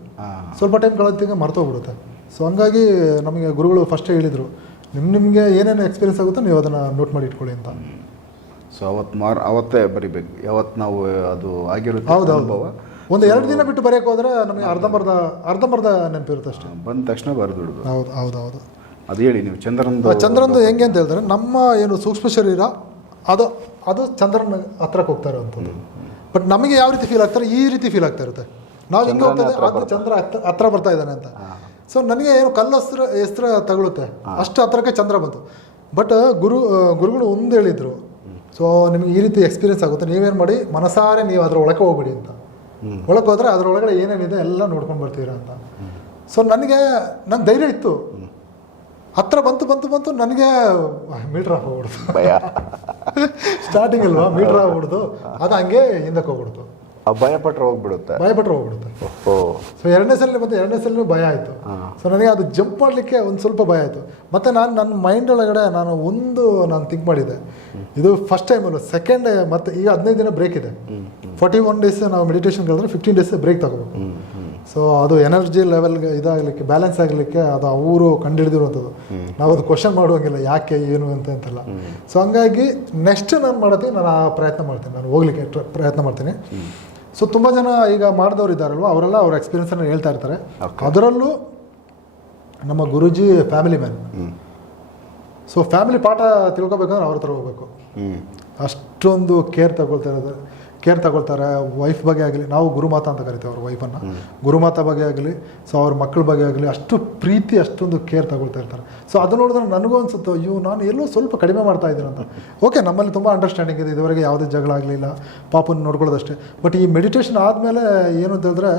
B: ಸ್ವಲ್ಪ ಟೈಮ್ ಕಳೆದಾಗ ಮರ್ತೋಗ್ಬಿಡುತ್ತೆ. ಸೊ ಹಂಗಾಗಿ ನಮಗೆ ಗುರುಗಳು ಫಸ್ಟೇ ಹೇಳಿದರು ನಿಮ್ಮ ನಿಮಗೆ ಏನೇನು ಎಕ್ಸ್ಪೀರಿಯನ್ಸ್ ಆಗುತ್ತೋ ನೀವು ಅದನ್ನು ನೋಟ್ ಮಾಡಿ ಇಟ್ಕೊಳ್ಳಿ ಅಂತ.
A: ಸೊ ಅವತ್ತು ಮಾರ್ ಅವತ್ತೇ ಬರಿಬೇಕು. ಯಾವತ್ತು ನಾವು ಅದು ಆಗಿರುತ್ತೆ
B: ಹೌದು
A: ಅನುಭವ.
B: ಒಂದು ಎರಡು ದಿನ ಬಿಟ್ಟು ಬರೆಯೋಕೆ ಹೋದರೆ ನಮಗೆ ಅರ್ಧಂಬರ್ಧ ಅರ್ಧಂಬರ್ಧ ನೆನಪಿರುತ್ತೆ ಅಷ್ಟೇ.
A: ಬಂದ ತಕ್ಷಣ ಬರೆದು
B: ಹೌದು ಹೌದು ಹೌದು.
A: ಅದು ಹೇಳಿ ನೀವು ಚಂದ್ರನದು
B: ಚಂದ್ರನದು ಹೆಂಗೆ ಅಂತ ಹೇಳಿದ್ರೆ ನಮ್ಮ ಏನು ಸೂಕ್ಷ್ಮ ಶರೀರ ಅದು ಅದು ಚಂದ್ರನ ಹತ್ರಕ್ಕೆ ಹೋಗ್ತಾ ಇರೋವಂಥದ್ದು. ಬಟ್ ನಮಗೆ ಯಾವ ರೀತಿ ಫೀಲ್ ಆಗ್ತಾರೆ? ಈ ರೀತಿ ಫೀಲ್ ಆಗ್ತಾ ಇರುತ್ತೆ. ನಾವು ಹೆಂಗೆ ಹೋಗ್ತಾ ಇದ್ರೆ ಅದು ಚಂದ್ರ ಹತ್ರ ಬರ್ತಾ ಇದ್ದಾನೆ ಅಂತ. ಸೊ ನನಗೆ ಏನು ಕಲ್ಲು ಅಸ್ತ್ರ ಎಸ್ತ್ರ ತಗೊಳುತ್ತೆ. ಅಷ್ಟು ಹತ್ರಕ್ಕೆ ಚಂದ್ರ ಬಂತು. ಬಟ್ ಗುರು ಗುರುಗಳು ಒಂದು ಹೇಳಿದ್ರು. ಸೊ ನಿಮಗೆ ಈ ರೀತಿ ಎಕ್ಸ್ಪೀರಿಯನ್ಸ್ ಆಗುತ್ತೆ. ನೀವೇನು ಮಾಡಿ ಮನಸಾರೆ ನೀವು ಅದ್ರ ಒಳಗೆ ಹೋಗ್ಬಿಡಿ ಅಂತ. ಒಳಗೆ ಹೋದರೆ ಅದರೊಳಗಡೆ ಏನೇನಿದೆ ಎಲ್ಲ ನೋಡ್ಕೊಂಡು ಬರ್ತೀರಾ ಅಂತ. ಸೊ ನನಗೆ ನನ್ನ ಧೈರ್ಯ ಇತ್ತು. ಹತ್ರ ಬಂತು ಬಂತು ಬಂತು ನನಗೆ ಮೀಟ್ರ್ ಆಫ್ ಹೋಗ್ಬಿಡ್ತು
A: ಭಯ.
B: ಸ್ಟಾರ್ಟಿಂಗ್ ಅಲ್ವಾ ಮೀಟ್ರ್ ಆಗ್ಬಿಡ್ತು. ಅದು ಹಂಗೆ ಹಿಂದಕ್ಕೆ ಹೋಗ್ಬಿಡ್ತು.
A: ಭಯ ಪಟ್ರೆ ಹೋಗ್ಬಿಡುತ್ತೆ.
B: ಭಯಪಟ್ಟರೆ ಹೋಗ್ಬಿಡುತ್ತೆ.
A: ಓ
B: ಸೊ ಎರಡನೇ ಸಲ ಮತ್ತೆ ಎರಡನೇ ಸಲ ಭಯ ಆಯಿತು. ಸೊ ನನಗೆ ಅದು ಜಂಪ್ ಮಾಡಲಿಕ್ಕೆ ಒಂದು ಸ್ವಲ್ಪ ಭಯ ಆಯಿತು. ಮತ್ತು ನಾನು ನನ್ನ ಮೈಂಡ್ ಒಳಗಡೆ ನಾನು ಒಂದು ನಾನು ಥಿಂಕ್ ಮಾಡಿದ್ದೆ ಇದು ಫಸ್ಟ್ ಟೈಮ್ ಅಲ್ಲ ಸೆಕೆಂಡ್ ಮತ್ತೆ ಈಗ ಹದಿನೈದು ದಿನ ಬ್ರೇಕ್ ಇದೆ. ಫಾರ್ಟಿ ಒನ್ ಡೇಸ್ ನಾವು ಮೆಡಿಟೇಷನ್ ಕಳೆದ್ರೆ ಫಿಫ್ಟೀನ್ ಡೇಸ್ ಬ್ರೇಕ್ ತಗೋಬೇಕು. ಸೊ ಅದು ಎನರ್ಜಿ ಲೆವೆಲ್ಗೆ ಇದಾಗಲಿಕ್ಕೆ ಬ್ಯಾಲೆನ್ಸ್ ಆಗಲಿಕ್ಕೆ ಅದು ಅವರು ಕಂಡುಹಿಡಿದಿರುವಂಥದ್ದು ನಾವು ಅದು ಕ್ವಶನ್ ಮಾಡುವಂಗಿಲ್ಲ ಯಾಕೆ ಏನು ಅಂತ ಅಂತಲ್ಲ. ಸೊ ಹಂಗಾಗಿ ನೆಕ್ಸ್ಟ್ ನಾನು ಮಾಡೋದಕ್ಕೆ ನಾನು ಆ ಪ್ರಯತ್ನ ಮಾಡ್ತೀನಿ. ನಾನು ಹೋಗ್ಲಿಕ್ಕೆ ಪ್ರಯತ್ನ ಮಾಡ್ತೀನಿ. ಸೊ ತುಂಬ ಜನ ಈಗ ಮಾಡಿದವ್ರು ಇದ್ದಾರಲ್ವ? ಅವರೆಲ್ಲ ಅವ್ರ ಎಕ್ಸ್ಪೀರಿಯನ್ಸನ್ನು ಹೇಳ್ತಾ ಇರ್ತಾರೆ. ಅದರಲ್ಲೂ ನಮ್ಮ Guruji family man so family ಪಾಠ ತಿಳ್ಕೊಬೇಕಂದ್ರೆ ಅವ್ರ ಹತ್ರ ಹೋಗ್ಬೇಕು. ಅಷ್ಟೊಂದು ಕೇರ್ ತಗೊಳ್ತಾ ಇರೋದು. ಕೇರ್ ತಗೊಳ್ತಾರೆ ವೈಫ್ ಬಗ್ಗೆ ಆಗಲಿ, ನಾವು ಗುರುಮಾತಾ ಅಂತ ಕರಿತೀವಿ ಅವ್ರ ವೈಫನ್ನು ಗುರುಮಾತಾ ಬಗ್ಗೆ ಆಗಲಿ ಸೊ ಅವ್ರ ಮಕ್ಕಳ ಬಗ್ಗೆ ಆಗಲಿ, ಅಷ್ಟು ಪ್ರೀತಿ, ಅಷ್ಟೊಂದು ಕೇರ್ ತಗೊಳ್ತಾ ಇರ್ತಾರೆ. ಸೊ ಅದು ನೋಡಿದ್ರೆ ನನಗೂ ಅನ್ಸುತ್ತೆ, ಅಯ್ಯೋ, ನಾನು ಎಲ್ಲೋ ಸ್ವಲ್ಪ ಕಡಿಮೆ ಮಾಡ್ತಾ ಇದ್ದೀನಿ ಅಂತ. ಓಕೆ ನಮ್ಮಲ್ಲಿ ತುಂಬ ಅಂಡರ್ಸ್ಟ್ಯಾಂಡಿಂಗ್ ಇದೆ, ಇದುವರೆಗೆ ಯಾವುದೇ ಜಗಳ ಆಗಲಿಲ್ಲ, ಪಾಪನ ನೋಡ್ಕೊಳ್ಳೋದಷ್ಟೇ. ಬಟ್ ಈ ಮೆಡಿಟೇಷನ್ ಆದಮೇಲೆ ಏನು ಅಂತ ಹೇಳಿದ್ರೆ,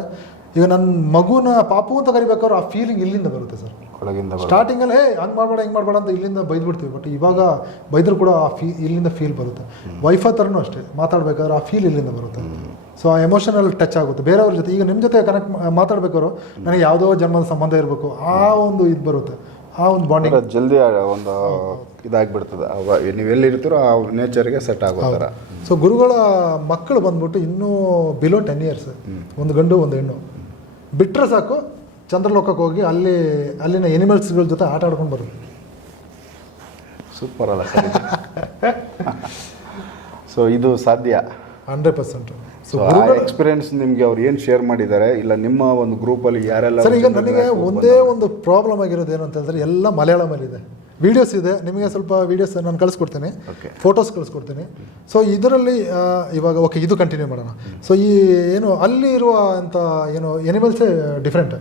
B: ಈಗ ನನ್ನ ಮಗುನ ಪಾಪು ಅಂತ ಕರಿಬೇಕಾದ್ರೆ ಆ ಫೀಲಿಂಗ್ ಇಲ್ಲಿಂದ ಬರುತ್ತೆ ಸರ್.
A: ಒಳಗಿಂದ
B: ಸ್ಟಾರ್ಟಿಂಗಲ್ಲಿ ಹೇ ಹಂಗೆ ಮಾಡಬೇಡ ಹಿಂಗೆ ಮಾಡಬೇಡ ಅಂತ ಇಲ್ಲಿಂದ ಬೈದ್ಬಿಡ್ತೀವಿ. ಬಟ್ ಇವಾಗ ಬೈದ್ರು ಕೂಡ ಆ ಫೀ ಇಲ್ಲಿಂದ ಫೀಲ್ ಬರುತ್ತೆ. ವೈಫ್ ಹತ್ರನೂ ಅಷ್ಟೇ. ಮಾತಾಡ್ಬೇಕಾದ್ರೆ ಆ ಫೀಲ್ ಇಲ್ಲಿಂದ ಬರುತ್ತೆ. ಸೊ ಆ ಎಮೋಷನಲ್ ಟಚ್ ಆಗುತ್ತೆ. ಬೇರೆಯವ್ರ ಜೊತೆ ಈಗ ನಿಮ್ಮ ಜೊತೆ ಕನೆಕ್ಟ್ ಮಾತಾಡ್ಬೇಕಾದ್ರು ನನಗೆ ಯಾವುದೋ ಜನ್ಮದ ಸಂಬಂಧ ಇರಬೇಕು. ಆ ಒಂದು ಇದು ಬರುತ್ತೆ. ಆ ಒಂದು ಬಾಂಡಿಂಗ್
A: ಜಲ್ದಿ ಒಂದು ಇದಾಗ್ಬಿಡ್ತದೆ. ನೀವೆಲ್ಲಿರ್ತೀರೋ ಆ ನೇಚರ್ಗೆ ಸೆಟ್ ಆಗೋ ಥರ.
B: ಸೊ ಗುರುಗಳ ಮಕ್ಕಳು ಬಂದ್ಬಿಟ್ಟು ಇನ್ನೂ ಬಿಲೋ ಟೆನ್ ಇಯರ್ಸ್ ಒಂದು ಗಂಡು ಒಂದು ಹೆಣ್ಣು. ಬಿಟ್ಟರೆ ಸಾಕು ಚಂದ್ರಲೋಕಕ್ಕೆ ಹೋಗಿ ಅಲ್ಲಿ ಅಲ್ಲಿನ ಎನಿಮಲ್ಸ್ಗಳ ಜೊತೆ ಆಟ ಆಡ್ಕೊಂಡು ಬರೋದು.
A: ಸೂಪರ್ ಅಲ್ಲ ಸರ್. ಸೊ ಇದು ಸಾಧ್ಯ.
B: Hundred percent. ಸೊ
A: ಆ ಎಕ್ಸ್ಪೀರಿಯನ್ಸ್ ನಿಮಗೆ ಅವ್ರು ಏನು ಶೇರ್ ಮಾಡಿದ್ದಾರೆ? ಇಲ್ಲ ನಿಮ್ಮ ಒಂದು ಗ್ರೂಪಲ್ಲಿ ಯಾರೆಲ್ಲ
B: ಸರ್ ಈಗ ನನಗೆ ಒಂದೇ ಒಂದು ಪ್ರಾಬ್ಲಮ್ ಆಗಿರೋದು ಏನು ಅಂತಂದರೆ ಎಲ್ಲ ಮಲಯಾಳಮಲ್ಲಿ ಇದೆ. ವಿಡಿಯೋಸ್ ಇದೆ. ನಿಮಗೆ ಸ್ವಲ್ಪ ವಿಡಿಯೋಸ್ ನಾನು ಕಳಿಸ್ಕೊಡ್ತೀನಿ. ಫೋಟೋಸ್ ಕಳಿಸ್ಕೊಡ್ತೀನಿ. ಸೊ ಇದರಲ್ಲಿ ಇವಾಗ ಓಕೆ ಇದು ಕಂಟಿನ್ಯೂ ಮಾಡೋಣ. ಸೊ ಈ ಏನು ಅಲ್ಲಿ ಇರುವ ಅಂತ ಏನು ಎನಿಮಲ್ಸೇ ಡಿಫ್ರೆಂಟ್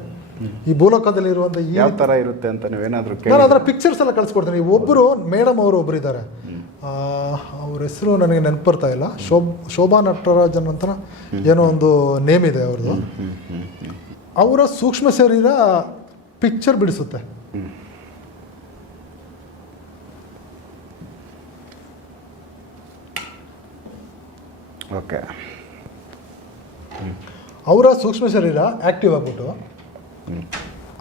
B: ಈ ಭೂಲೋಕದಲ್ಲಿ ಇರುವಂತ ಈ
A: ಯಾವ ಥರ ಇರುತ್ತೆ ಅಂತ ನೀವು ಏನಾದರೂ
B: ನಾನು ಅದರ ಪಿಕ್ಚರ್ಸ್ ಎಲ್ಲ ಕಳಿಸ್ಕೊಡ್ತೀನಿ. ಒಬ್ಬರು ಮೇಡಮ್ ಅವರು ಒಬ್ಬರು ಇದ್ದಾರೆ. ಅವ್ರ ಹೆಸರು ನನಗೆ ನೆನಪು ಬರ್ತಾ ಇಲ್ಲ. ಶೋಭ್ ಶೋಭಾ ನಟರಾಜನ್ ಅಂತ ಏನೋ ಒಂದು ನೇಮ್ ಇದೆ ಅವ್ರದ್ದು ಅವರ ಸೂಕ್ಷ್ಮ ಶರೀರ ಪಿಕ್ಚರ್ ಬಿಡಿಸುತ್ತೆ.
A: ಓಕೆ.
B: ಅವರ ಸೂಕ್ಷ್ಮ ಶರೀರ ಆಕ್ಟಿವ್ ಆಗಿಬಿಟ್ಟು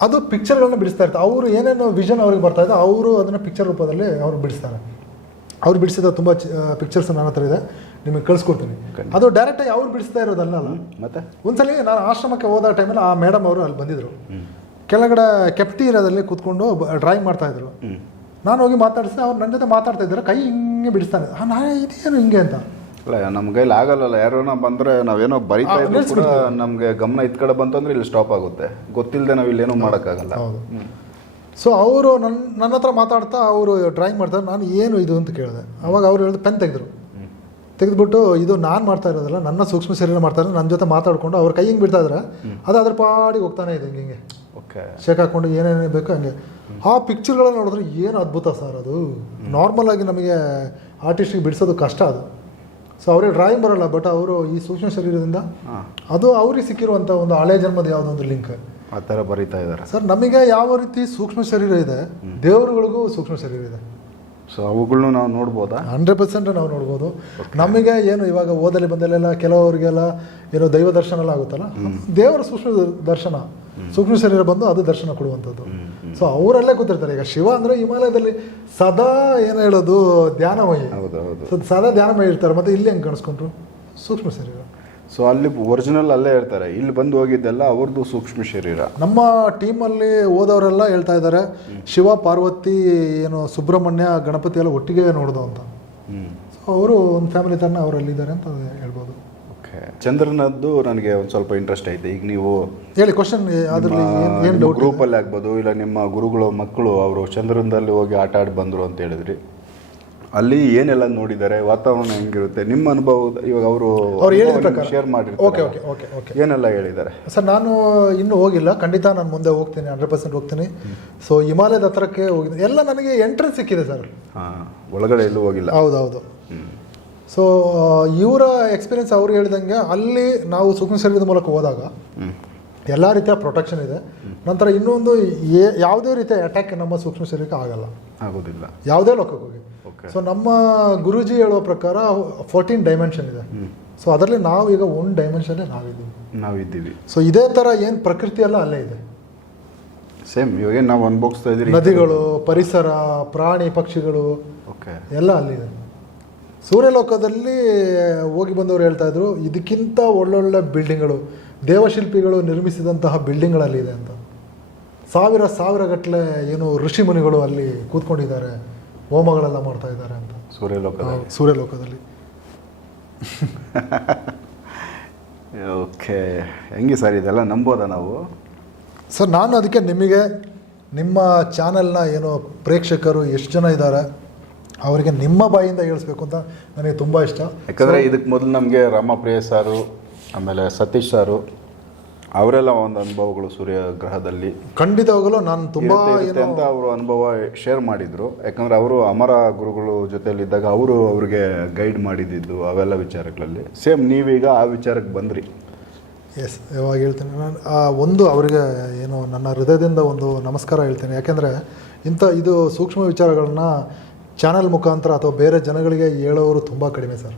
B: ಅದು ಪಿಕ್ಚರ್ಗಳನ್ನ ಬಿಡಿಸ್ತಾ ಇರ್ತಾರೆ ಅವರು ಏನೇನು ವಿಷನ್ ಅವ್ರಿಗೆ ಬರ್ತಾ ಇದೆ ಅವರು ಅದನ್ನು ಪಿಕ್ಚರ್ ರೂಪದಲ್ಲಿ ಅವರು ಬಿಡಿಸ್ತಾರೆ. ಅವ್ರು ಬಿಡಿಸಿದ ತುಂಬ ಪಿಕ್ಚರ್ಸ್ ನನ್ನ ಹತ್ರ ಇದೆ. ನಿಮಗೆ ಕಳಿಸ್ಕೊಡ್ತೀನಿ. ಅದು ಡೈರೆಕ್ಟಾಗಿ ಅವ್ರು ಬಿಡಿಸ್ತಾ ಇರೋದಲ್ಲ ಅಲ್ಲ?
A: ಮತ್ತೆ?
B: ಒಂದ್ಸಲಿ ನಾನು ಆಶ್ರಮಕ್ಕೆ ಹೋದ ಟೈಮಲ್ಲಿ ಆ ಮೇಡಮ್ ಅವರು ಅಲ್ಲಿ ಬಂದಿದ್ರು. ಕೆಳಗಡೆ ಕೆಪ್ಟೀರಿಯಾದಲ್ಲಿ ಕೂತ್ಕೊಂಡು ಡ್ರಾಯಿಂಗ್ ಮಾಡ್ತಾ ಇದ್ರು. ನಾನು ಹೋಗಿ ಮಾತಾಡಿಸಿದೆ ಅವ್ರು ನನ್ನ ಜೊತೆ ಮಾತಾಡ್ತಾ ಇದ್ದಾರೆ ಕೈ ಹಿಂಗೆ ಬಿಡಿಸ್ತಾನೆ ನಾನು ಇದೇನು ಹಿಂಗೆ ಅಂತ?
A: ಅಲ್ಲ ನಮ್ಮ ಕೈಲಿ ಆಗಲ್ಲ ಯಾರೋನ ಬಂದ್ರೆ ನಾವೇನೋ ಬರಿತಾ ಇದ್ರು ಕೂಡ ನಮಗೆ ಗಮನ ಇತ್ ಕಡೆ ಬಂತಂದ್ರೆ ಇಲ್ಲಿ ಸ್ಟಾಪ್ ಆಗುತ್ತೆ. ಗೊತ್ತಿಲ್ಲದೆ ನಾವು ಇಲ್ಲೇನೂ ಮಾಡೋಕ್ಕಾಗಲ್ಲ.
B: ಹೌದು. ಸೊ ಅವರು ನನ್ನ ನನ್ನ ಹತ್ರ ಮಾತಾಡ್ತಾ ಅವರು ಡ್ರಾಯಿಂಗ್ ಮಾಡ್ತಾರೆ. ನಾನು ಏನು ಇದು ಅಂತ ಕೇಳಿದೆ. ಅವಾಗ ಅವ್ರು ಹೇಳಿದ್ರು ಪೆನ್ ತೆಗೆದ್ರು. ತೆಗೆದ್ಬಿಟ್ಟು ಇದು ನಾನು ಮಾಡ್ತಾ ಇರೋದಲ್ಲ ನನ್ನ ಸೂಕ್ಷ್ಮ ಶರೀರ ಮಾಡ್ತಾ ಇರೋದು ನನ್ನ ಜೊತೆ ಮಾತಾಡ್ಕೊಂಡು ಅವ್ರ ಕೈ ಹಿಂಗೆ ಬಿಡ್ತಾ ಇದ್ರೆ. ಅದು ಅದ್ರ ಪಾಡಿಗೆ ಹೋಗ್ತಾನೆ ಇದೆ ಹಿಂಗೆ. ಹಿಂಗೆ
A: ಓಕೆ.
B: ಶೇಕ್ ಹಾಕ್ಕೊಂಡು ಏನೇನು ಬೇಕು ಹಂಗೆ. ಆ ಪಿಕ್ಚರ್ಗಳನ್ನ ನೋಡಿದ್ರೆ ಏನು ಅದ್ಭುತ ಸರ್ ಅದು. ನಾರ್ಮಲ್ ಆಗಿ ನಮಗೆ ಆರ್ಟಿಸ್ಟಿಗೆ ಬಿಡಿಸೋದು ಕಷ್ಟ ಅದು. ಸೊ ಅವ್ರಿಗೆ ಡ್ರಾಯಿಂಗ್ ಬರೋಲ್ಲ ಬಟ್ ಅವರು ಈ ಸೂಕ್ಷ್ಮ ಶರೀರದಿಂದ ಅದು ಅವ್ರಿಗೆ ಸಿಕ್ಕಿರುವಂಥ ಒಂದು ಹಳೆ ಜನ್ಮದ ಯಾವುದೋ ಒಂದು ಲಿಂಕ್
A: ಆ ಥರ ಬರೀತಾ ಇದ್ದಾರೆ.
B: ಸರ್ ನಮಗೆ ಯಾವ ರೀತಿ ಸೂಕ್ಷ್ಮ ಶರೀರ ಇದೆ ದೇವರುಗಳಿಗೂ ಸೂಕ್ಷ್ಮ ಶರೀರ ಇದೆ.
A: ಸೊ ಅವುಗಳನ್ನ ನಾವು ನೋಡ್ಬೋದಾ?
B: ಹಂಡ್ರೆಡ್ ಪರ್ಸೆಂಟ್ ನಾವು ನೋಡ್ಬೋದು. ನಮಗೆ ಏನು ಇವಾಗ ಓದಲ್ಲಿ ಬಂದಲ್ಲೆಲ್ಲ ಕೆಲವರಿಗೆಲ್ಲ ಏನೋ ದೈವ ದರ್ಶನ ಎಲ್ಲ ಆಗುತ್ತಲ್ಲ? ದೇವರ ಸೂಕ್ಷ್ಮ ದರ್ಶನ ಸೂಕ್ಷ್ಮ ಶರೀರ ಬಂದು ಅದು ದರ್ಶನ ಕೊಡುವಂಥದ್ದು. ಸೊ ಅವರಲ್ಲೇ ಕೂತಿರ್ತಾರೆ. ಈಗ ಶಿವ ಅಂದರೆ ಹಿಮಾಲಯದಲ್ಲಿ ಸದಾ ಏನು ಹೇಳೋದು ಧ್ಯಾನಮಯಿ.
A: ಹೌದು ಹೌದು.
B: ಸೊ ಸದಾ ಧ್ಯಾನಮಯಿ ಇರ್ತಾರೆ. ಮತ್ತೆ ಇಲ್ಲಿ ಹೆಂಗೆ ಕಾಣಿಸ್ಕೊಂಡ್ರು? ಸೂಕ್ಷ್ಮ ಶರೀರ.
A: ಸೊ ಅಲ್ಲಿ ಒರಿಜಿನಲ್ ಅಲ್ಲೇ ಹೇಳ್ತಾರೆ. ಇಲ್ಲಿ ಬಂದು ಹೋಗಿದ್ದೆಲ್ಲ ಅವ್ರದ್ದು ಸೂಕ್ಷ್ಮ ಶರೀರ.
B: ನಮ್ಮ ಟೀಮಲ್ಲಿ ಓದವರೆಲ್ಲ ಹೇಳ್ತಾ ಇದ್ದಾರೆ ಶಿವ ಪಾರ್ವತಿ ಏನು ಸುಬ್ರಹ್ಮಣ್ಯ ಗಣಪತಿ ಎಲ್ಲ ಒಟ್ಟಿಗೆ ನೋಡ್ದು ಅಂತ. ಸೊ ಅವರು ಒಂದು ಫ್ಯಾಮಿಲಿ ತನ್ನ ಅವರಲ್ಲಿದ್ದಾರೆ ಅಂತ ಹೇಳ್ಬೋದು.
A: ಓಕೆ ಚಂದ್ರನದ್ದು ನನಗೆ ಒಂದು ಸ್ವಲ್ಪ ಇಂಟ್ರೆಸ್ಟ್ ಐತೆ. ಈಗ ನೀವು
B: ಹೇಳಿ ಕ್ವಶನ್ ಅದರಲ್ಲಿ ಏನು
A: ಗ್ರೂಪಲ್ಲಿ ಆಗ್ಬೋದು ಇಲ್ಲ ನಿಮ್ಮ ಗುರುಗಳು ಮಕ್ಕಳು ಅವರು ಚಂದ್ರನದಲ್ಲಿ ಹೋಗಿ ಆಟ ಆಡಿ ಬಂದರು ಅಂತ ಹೇಳಿದ್ರಿ. ಅಲ್ಲಿ ಏನೆಲ್ಲ ನೋಡಿದ್ದಾರೆ ವಾತಾವರಣ ಹೆಂಗಿರುತ್ತೆ ನಿಮ್ಮ ಅನುಭವ ಇವಾಗ ಅವರು
B: ಅವ್ರು ಹೇಳಿದ ಪ್ರಕಾರ.
A: Share
B: okay okay okay okay
A: ಏನೆಲ್ಲ ಹೇಳಿದ್ದಾರೆ?
B: ಸರ್ ನಾನು ಇನ್ನೂ ಹೋಗಿಲ್ಲ. ಖಂಡಿತ ನಾನು ಮುಂದೆ ಹೋಗ್ತೀನಿ ಹಂಡ್ರೆಡ್ ಪರ್ಸೆಂಟ್ ಹೋಗ್ತೀನಿ. ಸೊ ಹಿಮಾಲಯದ ಹತ್ರಕ್ಕೆ ಹೋಗಿದ್ದೆ. ಎಲ್ಲ ನನಗೆ ಎಂಟ್ರೆನ್ಸ್ ಸಿಕ್ಕಿದೆ ಸರ್.
A: ಹಾಂ ಒಳಗಡೆ ಎಲ್ಲೂ ಹೋಗಿಲ್ಲ?
B: ಹೌದೌದು ಸೊ ಇವರ ಎಕ್ಸ್ಪೀರಿಯನ್ಸ್ ಅವ್ರು ಹೇಳಿದಂಗೆ ಅಲ್ಲಿ ನಾವು ಸುಗಮ ಸರ್ವಿದ ಮೂಲಕ ಹೋದಾಗ. ಎಲ್ಲ ರೀತಿಯ ಪ್ರೊಟೆಕ್ಷನ್ ಇದೆ. ನಂತರ ಇನ್ನೊಂದು ಏ- ಯಾವುದೇ ರೀತಿಯ ಅಟ್ಯಾಕ್ ನಮ್ಮ ಸೂಕ್ಷ್ಮ ಶರೀರಕ್ಕೆ ಆಗಲ್ಲ.
A: ಆಗೋದಿಲ್ಲ.
B: ಯಾವುದೇ ಲೋಕಕ್ಕೆ ಹೋಗಿ.
A: ಓಕೆ
B: ಸೊ ನಮ್ಮ ಗುರುಜಿ ಹೇಳುವ ಪ್ರಕಾರ ಫೋರ್ಟೀನ್ ಡೈಮೆನ್ಷನ್ ಇದೆ. ಸೊ ಅದರಲ್ಲಿ ನಾವು ಈಗ ಒನ್ ಡೈಮೆನ್ಷನ್ನೇ ನಾವಿದ್ದೀವಿ.
A: ನಾವಿದ್ದೀವಿ.
B: ಸೊ ಇದೇ ಥರ ಏನು ಪ್ರಕೃತಿ ಎಲ್ಲ ಅಲ್ಲೇ ಇದೆ.
A: ಸೇಮ್ ಇವಾಗ ನಾವು ಅನುಭವಿಸ್ತಾ ಇದ್ದೀವಿ
B: ನದಿಗಳು ಪರಿಸರ ಪ್ರಾಣಿ ಪಕ್ಷಿಗಳು
A: ಓಕೆ
B: ಎಲ್ಲ ಅಲ್ಲಿದೆ ಸೂರ್ಯಲೋಕದಲ್ಲಿ ಹೋಗಿ ಬಂದವರು ಹೇಳ್ತಾ ಇದ್ರು ಇದಕ್ಕಿಂತ ಒಳ್ಳೊಳ್ಳೆ ಬಿಲ್ಡಿಂಗ್ಗಳು ದೇವಶಿಲ್ಪಿಗಳು ನಿರ್ಮಿಸಿದಂತಹ ಬಿಲ್ಡಿಂಗ್ಗಳಲ್ಲಿ ಇದೆ ಅಂತ. ಸಾವಿರ ಸಾವಿರ ಗಟ್ಟಲೆ ಏನು ಋಷಿ ಮುನಿಗಳು ಅಲ್ಲಿ ಕೂತ್ಕೊಂಡಿದ್ದಾರೆ ಹೋಮಗಳೆಲ್ಲ ಮಾಡ್ತಾ ಇದ್ದಾರೆ ಅಂತ.
A: ಸೂರ್ಯಲೋಕ
B: ಸೂರ್ಯಲೋಕದಲ್ಲಿ.
A: ಓಕೆ ಹೆಂಗೆ ಸರ್ ಇದೆಲ್ಲ ನಂಬೋದಾ ನಾವು?
B: ಸರ್ ನಾನು ಅದಕ್ಕೆ ನಿಮಗೆ ನಿಮ್ಮ ಚಾನೆಲ್ನ ಏನು ಪ್ರೇಕ್ಷಕರು ಎಷ್ಟು ಜನ ಇದ್ದಾರೆ ಅವರಿಗೆ ನಿಮ್ಮ ಬಾಯಿಂದ ಹೇಳಿಸ್ಬೇಕು ಅಂತ ನನಗೆ ತುಂಬ ಇಷ್ಟ.
A: ಯಾಕಂದರೆ ಇದಕ್ಕೆ ಮೊದಲು ನಮಗೆ ರಾಮಪ್ರಿಯ ಸಾರು ಆಮೇಲೆ ಸತೀಶ್ ಸಾರು ಅವರೆಲ್ಲ ಒಂದು ಅನುಭವಗಳು ಸೂರ್ಯ ಗ್ರಹದಲ್ಲಿ
B: ಖಂಡಿತವಾಗಲೂ ನಾನು ತುಂಬ
A: ಇರುತ್ತೆ, ಅಂತ ಅವರು ಅನುಭವ ಶೇರ್ ಮಾಡಿದ್ರು. ಯಾಕಂದ್ರೆ ಅವರು ಅಮರ ಗುರುಗಳು ಇದ್ದಾಗ ಅವರು ಅವ್ರಿಗೆ ಗೈಡ್ ಮಾಡಿದ್ದು ಅವೆಲ್ಲ ವಿಚಾರಗಳಲ್ಲಿ. ಸೇಮ್ ನೀವೀಗ ಆ ವಿಚಾರಕ್ಕೆ ಬಂದ್ರಿ.
B: ಎಸ್ ಯಾವಾಗ ಹೇಳ್ತೇನೆ ನಾನು ಆ ಒಂದು ಅವರಿಗೆ ಏನು ನನ್ನ ಹೃದಯದಿಂದ ಒಂದು ನಮಸ್ಕಾರ ಹೇಳ್ತೇನೆ. ಯಾಕೆಂದರೆ ಇಂಥ ಇದು ಸೂಕ್ಷ್ಮ ವಿಚಾರಗಳನ್ನ ಚಾನಲ್ ಮುಖಾಂತರ ಅಥವಾ ಬೇರೆ ಜನಗಳಿಗೆ ಹೇಳೋರು ತುಂಬ ಕಡಿಮೆ ಸರ್.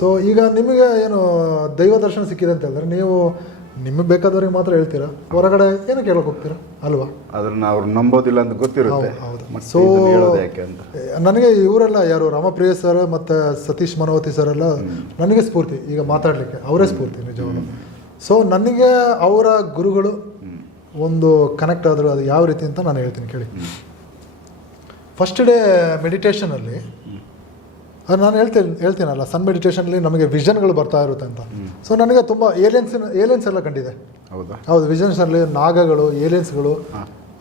B: ಸೊ ಈಗ ನಿಮಗೆ ಏನು ದೈವ ದರ್ಶನ ಸಿಕ್ಕಿದೆ ಅಂತ ಹೇಳಿದ್ರೆ ನೀವು ನಿಮಗೆ ಬೇಕಾದವ್ರಿಗೆ ಮಾತ್ರ ಹೇಳ್ತೀರಾ? ಹೊರಗಡೆ ಏನು ಹೇಳೋಕೆ ಹೋಗ್ತೀರಾ? ಅಲ್ವಾ?
A: ಅದನ್ನ ಅವ್ರು ನಂಬೋದಿಲ್ಲ ಅಂತ ಗೊತ್ತಿರುತ್ತೆ. ಸೊ
B: ನನಗೆ ಇವರೆಲ್ಲ ಯಾರು ರಾಮಪ್ರಿಯ ಸರ್ ಮತ್ತು ಸತೀಶ್ ಮನೋವತಿ ಸರ್ ಎಲ್ಲ ನನಗೆ ಸ್ಫೂರ್ತಿ ಈಗ ಮಾತಾಡಲಿಕ್ಕೆ ಅವರೇ ಸ್ಫೂರ್ತಿ ನಿಜವಾಗ್ಲು. ಸೊ ನನಗೆ ಅವರ ಗುರುಗಳು ಒಂದು ಕನೆಕ್ಟ್ ಆದರು ಅದು ಯಾವ ರೀತಿ ಅಂತ ನಾನು ಹೇಳ್ತೀನಿ ಕೇಳಿ. ಫಸ್ಟ್ ಡೇ ಮೆಡಿಟೇಷನಲ್ಲಿ ಅದು ನಾನು ಹೇಳ್ತೇನೆ ಹೇಳ್ತೀನಲ್ಲ ಸನ್ ಮೆಡಿಟೇಷನಲ್ಲಿ ನಮಗೆ ವಿಷನ್ಗಳು ಬರ್ತಾ ಇರುತ್ತೆ ಅಂತ. ಸೊ ನನಗೆ ತುಂಬ ಏಲಿಯನ್ಸ್ ಏಲಿಯನ್ಸ್ ಎಲ್ಲ ಕಂಡಿದೆ.
A: ಹೌದಾ?
B: ಹೌದು ವಿಷನ್ಸ್ನಲ್ಲಿ ನಾಗಗಳು ಏಲಿಯನ್ಸ್ಗಳು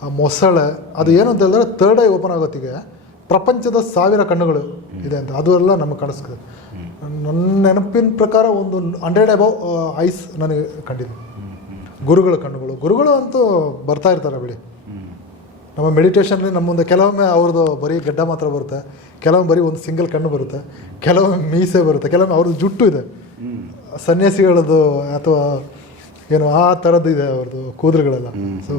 B: ಮೊಸಳೆ ಅದು ಏನು ಅಂತ ಹೇಳಿದ್ರೆ ಥರ್ಡ್ ಐ ಓಪನ್ ಆಗೋತ್ತಿಗೆ ಪ್ರಪಂಚದ ಸಾವಿರ ಕಣ್ಣುಗಳು ಇದೆ ಅಂತ. ಅದು ಎಲ್ಲ ನಮಗೆ ಕಾಣಿಸ್ತದೆ. ನನ್ನ ನೆನಪಿನ ಪ್ರಕಾರ ಒಂದು ಹಂಡ್ರೆಡ್ ಅಬೌವ್ ಐಸ್ ನನಗೆ ಕಂಡಿದೆ. ಗುರುಗಳ ಕಣ್ಣುಗಳು. ಗುರುಗಳು ಅಂತೂ ಬರ್ತಾ ಇರ್ತಾರೆ ಬಿಡಿ. ನಮ್ಮ ಮೆಡಿಟೇಷನ್ಲಿ ನಮ್ಮ ಮುಂದೆ ಕೆಲವೊಮ್ಮೆ ಅವ್ರದ್ದು ಬರೀ ಗಡ್ಡ ಮಾತ್ರ ಬರುತ್ತೆ. ಕೆಲವೊಮ್ಮೆ ಬರೀ ಒಂದು ಸಿಂಗಲ್ ಕಣ್ಣು ಬರುತ್ತೆ ಕೆಲವೊಮ್ಮೆ ಮೀಸೆ ಬರುತ್ತೆ ಕೆಲವೊಮ್ಮೆ ಅವ್ರದ್ದು ಜುಟ್ಟು ಇದೆ. ಸನ್ಯಾಸಿಗಳದ್ದು ಅಥವಾ ಏನು ಆ ಥರದ್ದು ಇದೆ ಅವ್ರದ್ದು ಕೂದಲುಗಳೆಲ್ಲ. ಸೊ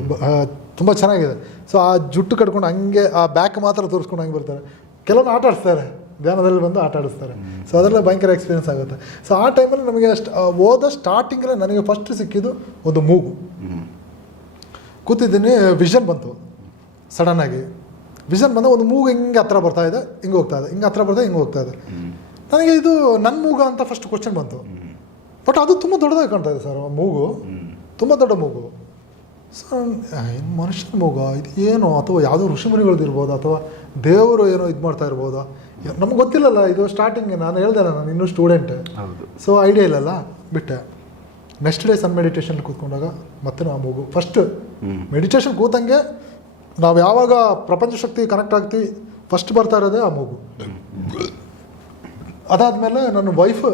B: ತುಂಬ ಚೆನ್ನಾಗಿದೆ. ಸೊ ಆ ಜುಟ್ಟು ಕಟ್ಕೊಂಡು ಹಂಗೆ ಆ ಬ್ಯಾಕ್ ಮಾತ್ರ ತೋರಿಸ್ಕೊಂಡು ಹಂಗೆ ಬರ್ತಾರೆ. ಕೆಲವೊಂದು ಆಟ ಆಡಿಸ್ತಾರೆ ಧ್ಯಾನದಲ್ಲಿ ಬಂದು ಆಟ ಆಡಿಸ್ತಾರೆ. ಸೊ ಅದರಲ್ಲೇ ಭಯಂಕರ ಎಕ್ಸ್ಪೀರಿಯನ್ಸ್ ಆಗುತ್ತೆ. ಸೊ ಆ ಟೈಮಲ್ಲಿ ನಮಗೆ ಅಷ್ಟು ಹೋದ ಸ್ಟಾರ್ಟಿಂಗಲ್ಲೇ ನನಗೆ ಫಸ್ಟ್ ಸಿಕ್ಕಿದ್ದು ಒಂದು ಮೂಗು. ಕೂತಿದ್ದೀನಿ ವಿಷನ್ ಬಂತು. ಸಡನ್ನಾಗಿ ವಿಷನ್ ಬಂದ ಒಂದು ಮೂಗು ಹಿಂಗೆ ಹತ್ರ ಬರ್ತಾ ಇದೆ ಹಿಂಗೆ ಹೋಗ್ತಾ ಇದೆ. ಹಿಂಗೆ ಹತ್ರ ಬರ್ತಾ ಹಿಂಗೆ ಹೋಗ್ತಾ ಇದೆ. ನನಗೆ ಇದು ನನ್ನ ಮೂಗ ಅಂತ ಫಸ್ಟ್ ಕ್ವಶನ್ ಬಂತು. ಬಟ್ ಅದು ತುಂಬ ದೊಡ್ಡದಾಗಿ ಕಾಣ್ತಾ ಇದೆ ಸರ್ ಆ ಮೂಗು. ತುಂಬ ದೊಡ್ಡ ಮೂಗು. ಸರ್ ಏನು ಮನುಷ್ಯನ ಮೂಗು ಇದು ಏನು? ಅಥವಾ ಯಾವುದೋ ಋಷಿಮುನಿಗಳದ್ದು ಇರ್ಬೋದು? ಅಥವಾ ದೇವರು ಏನೋ ಇದು ಮಾಡ್ತಾ ಇರ್ಬೋದಾ? ನಮ್ಗೆ ಗೊತ್ತಿಲ್ಲಲ್ಲ ಇದು ಸ್ಟಾರ್ಟಿಂಗ್ ನಾನು ಹೇಳ್ದೆ ನಾನು ಇನ್ನೂ ಸ್ಟೂಡೆಂಟ್ ಸೊ ಐಡಿಯಾ ಇಲ್ಲಲ್ಲ ಬಿಟ್ಟೆ. ನೆಕ್ಸ್ಟ್ ಡೇ ಸನ್ ಮೆಡಿಟೇಷನ್ ಕೂತ್ಕೊಂಡಾಗ ಮತ್ತೆ ನಾವು ಮೂಗು. ಫಸ್ಟ್. ಮೆಡಿಟೇಷನ್ ಕೂತಂಗೆ ನಾವು ಯಾವಾಗ ಪ್ರಪಂಚ ಶಕ್ತಿ ಕನೆಕ್ಟ್ ಆಗ್ತೀವಿ ಫಸ್ಟ್ ಬರ್ತಾ ಇರೋದೇ ಆ ಮಗು. ಅದಾದಮೇಲೆ ನನ್ನ ವೈಫ್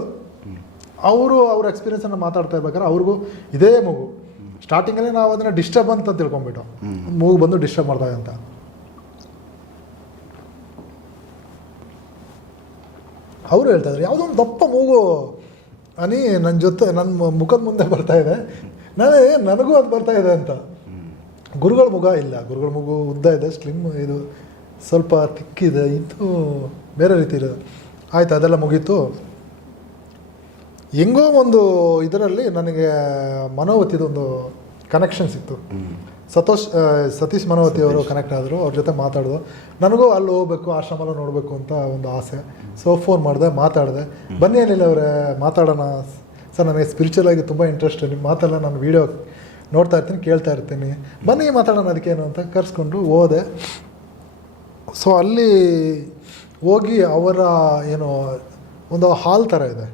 B: ಅವರು ಅವ್ರ ಎಕ್ಸ್ಪೀರಿಯನ್ಸನ್ನು ಮಾತಾಡ್ತಾ ಇರ್ಬೇಕಾದ್ರೆ ಅವ್ರಿಗೂ ಇದೇ ಮಗು. ಸ್ಟಾರ್ಟಿಂಗಲ್ಲಿ ನಾವು ಅದನ್ನು ಡಿಸ್ಟರ್ಬ್ ಅಂತ ತಿಳ್ಕೊಂಬಿಟ್ಟು ಮಗು ಬಂದು ಡಿಸ್ಟರ್ಬ್ ಮಾಡ್ತಾ ಅಂತ. ಅವರು ಹೇಳ್ತಾ ಇದ್ರು, ಯಾವುದೋ ಒಂದು ದಪ್ಪ ಮೂಗು ಅನಿ ನನ್ನ ಜೊತೆ ನನ್ನ ಮುಖದ ಮುಂದೆ ಬರ್ತಾ ಇದೆ. ನಾನೇ ನನಗೂ ಅದು ಬರ್ತಾ ಇದೆ ಅಂತ. ಗುರುಗಳ ಮುಗ ಇಲ್ಲ. ಗುರುಗಳ ಮಗು ಉದ್ದ ಇದೆ ಸ್ಲಿಮ್ ಇದು ಸ್ವಲ್ಪ ತಿಕ್ಕಿದೆ ಇದು ಬೇರೆ ರೀತಿ ಇರೋದು ಆಯ್ತು ಅದೆಲ್ಲ ಮುಗೀತು. ಹೆಂಗೋ ಒಂದು ಇದರಲ್ಲಿ ನನಗೆ ಮನೋವತಿದೊಂದು ಕನೆಕ್ಷನ್ ಸಿಕ್ತು. ಸತೋಷ್ ಸತೀಶ್ ಮನೋವತಿ ಅವರು ಕನೆಕ್ಟ್ ಆದರು ಅವ್ರ ಜೊತೆ ಮಾತಾಡಿದ್ರು ನನಗೂ ಅಲ್ಲಿ ಹೋಗ್ಬೇಕು ಆಶ್ರಮಲ್ಲ ನೋಡಬೇಕು ಅಂತ ಒಂದು ಆಸೆ. ಸೊ ಫೋನ್ ಮಾಡಿದೆ ಮಾತಾಡಿದೆ. ಬನ್ನಿ ಏನಿಲ್ಲ ಅವರೇ ಮಾತಾಡೋಣ. ಸರ್ ನನಗೆ ಸ್ಪಿರಿಚುವಲ್ ಆಗಿ ತುಂಬ ಇಂಟ್ರೆಸ್ಟ್ ನಿಮ್ಮ ಮಾತೆಲ್ಲ ನಾನು ವೀಡಿಯೋ ನೋಡ್ತಾ ಇರ್ತೀನಿ ಕೇಳ್ತಾ ಇರ್ತೀನಿ. ಬನ್ನಿ ಮಾತಾಡೋಣ ಅದಕ್ಕೇನು ಅಂತ ಕರೆಸ್ಕೊಂಡು ಹೋದೆ. ಸೊ ಅಲ್ಲಿ ಹೋಗಿ ಅವರ ಏನು ಒಂದು ಹಾಲ್ ಥರ ಇದೆ.